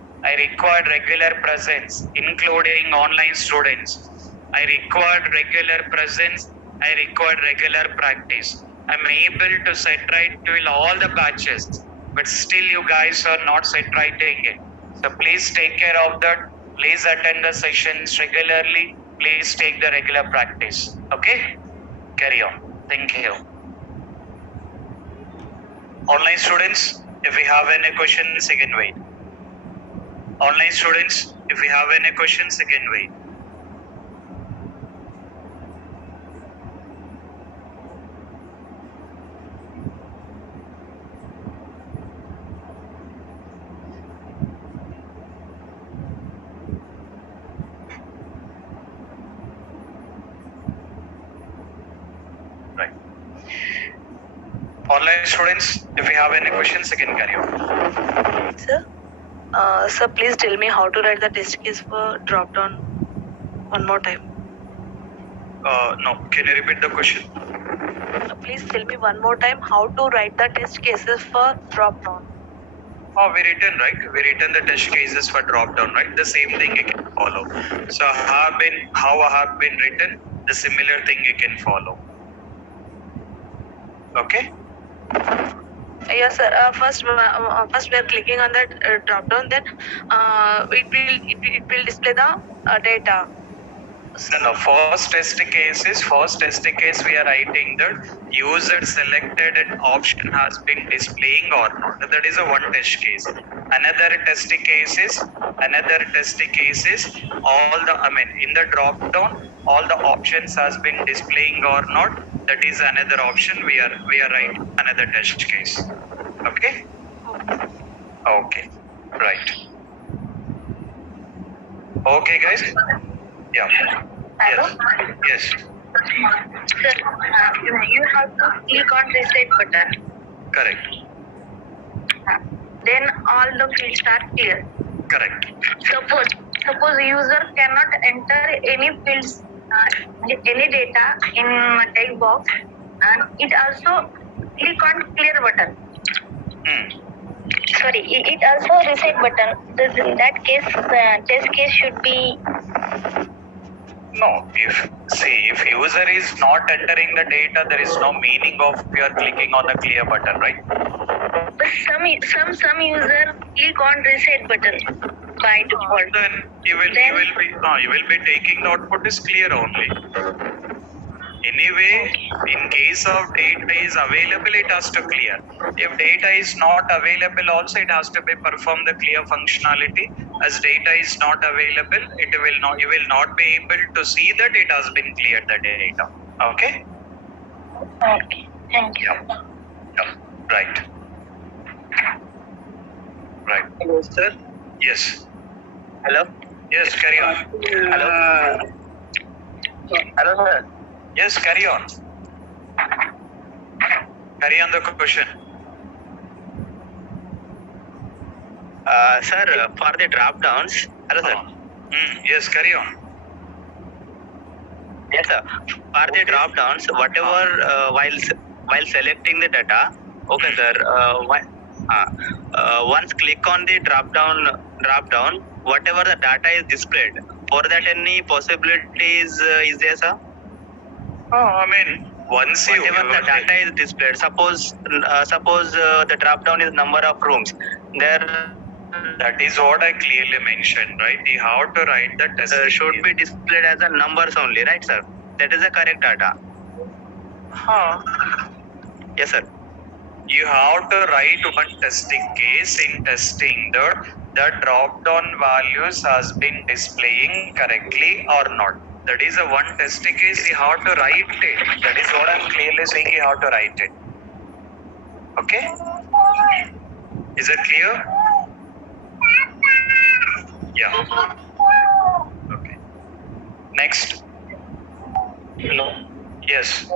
Including online students. I required regular presence. I required regular practice. I'm able to set right till all the batches, but still you guys are not set writing it. So please take care of that. Please attend the sessions regularly. Please take the regular practice. Okay? Carry on. Thank you. Online students, if we have any questions, you can wait. Online students, if we have any questions, you can wait. Right. Online students, if we have any questions, you can carry on. Sir, please tell me how to write the test case for drop down one more time. No, can you repeat the question? Please tell me one more time how to write the test cases for drop down. We written, right? We written the test cases for drop down, right? The same thing you can follow. So how I have been written, the similar thing you can follow. Okay? Yes, sir. First we are clicking on that drop down. Then it will display the data. No. First test case we are writing that user selected an option has been displaying or not. That is a one test case. Another test case is in the drop down all the options has been displaying or not. That is another option we are writing another test case. Okay? Okay. Right. Okay, guys? Yeah. Yes. Yes. Sir, you have to click on reset button. Correct. Then all the fields are clear. Correct. Suppose user cannot enter any fields, any data in text box, and it also click on clear button. Sorry, it also reset button. In that case, test case should be. No, if user is not entering the data, there is no meaning of your clicking on the clear button, right? But some user click on reset button by default. Then you will be taking the output is clear only. Anyway, in case of data is available, it has to clear. If data is not available, also it has to be perform the clear functionality. As data is not available, you will not be able to see that it has been cleared the data. Okay? Okay, thank you. Yeah. Right. Right. Hello, sir. Yes. Hello. Yes, carry on. Hello. Hello, sir. Yes, carry on. Carry on the question. Sir, for the drop downs. Hello, sir. Yes, carry on. Yes, sir. For the drop downs, whatever while selecting the data, okay, sir. Once click on the drop down, whatever the data is displayed. For that, any possibilities is there, sir? I mean, once you Whatever the data is displayed. Suppose the drop down is number of rooms. There. That is what I clearly mentioned, right? You have to write the test. Should be displayed as a numbers only, right, sir? That is the correct data. Yes, sir. You have to write one testing case in testing the drop down values has been displaying correctly or not. That is a one testing case. You have to write it. That is what I'm clearly saying. You have to write it. Okay? Is it clear? Yeah. Okay. Next. Hello. Yes.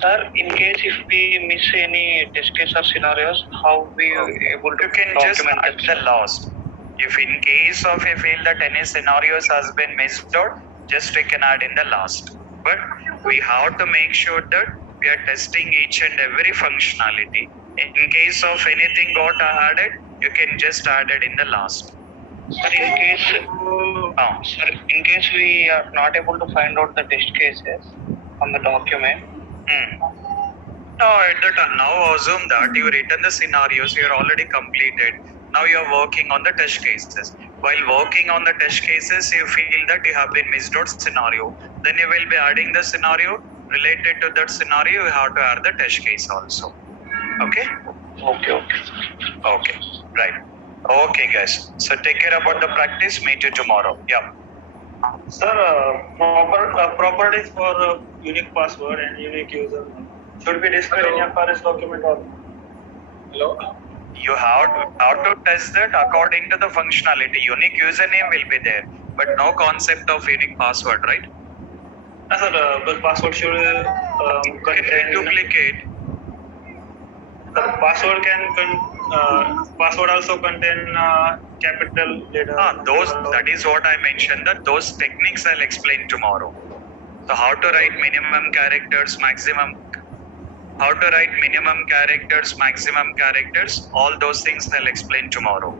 Sir, in case if we miss any test case or scenarios, how we able to You can just document add that? the last. If in case of you feel that any scenarios has been missed out, just you can add in the last. But we have to make sure that we are testing each and every functionality. In case of anything got added, you can just add it in the last. Sir, in case we are not able to find out the test cases on the document. Now, now assume that you written the scenarios, you are already completed. Now you are working on the test cases. While working on the test cases, you feel that you have been missed out scenario. Then you will be adding the scenario related to that scenario. You have to add the test case also. Okay? Okay. Right. Okay, guys. So take care about the practice. Meet you tomorrow. Yeah. Sir, properties for unique password and unique user should be displayed in your FRS document or hello? You have to test that according to the functionality. Unique username will be there, but no concept of unique password, right? Sir, but password should contain Duplicate. Password password also contain capital letter. That is what I mentioned. That those techniques I'll explain tomorrow. So how to write minimum characters, maximum. How to write minimum characters, maximum characters. All those things I'll explain tomorrow.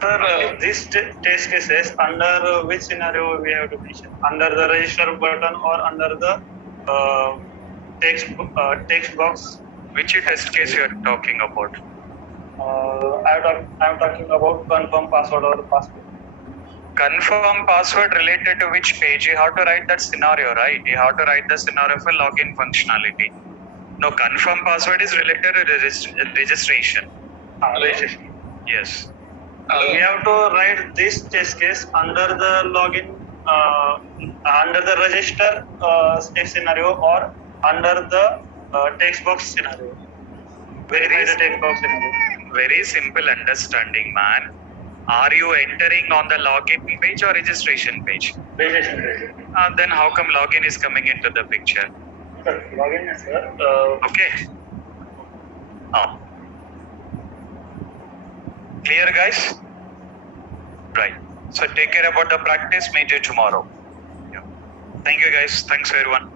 Sir, these test cases under which scenario we have to mention? Under the register button or under the text box? Which test case you are talking about? I'm talking about confirm password or password. Confirm password related to which page? You have to write that scenario, right? You have to write the scenario for login functionality. No, confirm password is related to registration. Registration. Yes. We have to write this test case under the login, under the register scenario or under the text box scenario. Verify the text box scenario. Very simple understanding, man. Are you entering on the login page or registration page? Registration. Then how come login is coming into the picture? Sir, login, sir. Okay. Clear, guys? Right. So take care about the practice. Meet you tomorrow. Yeah. Thank you guys. Thanks everyone.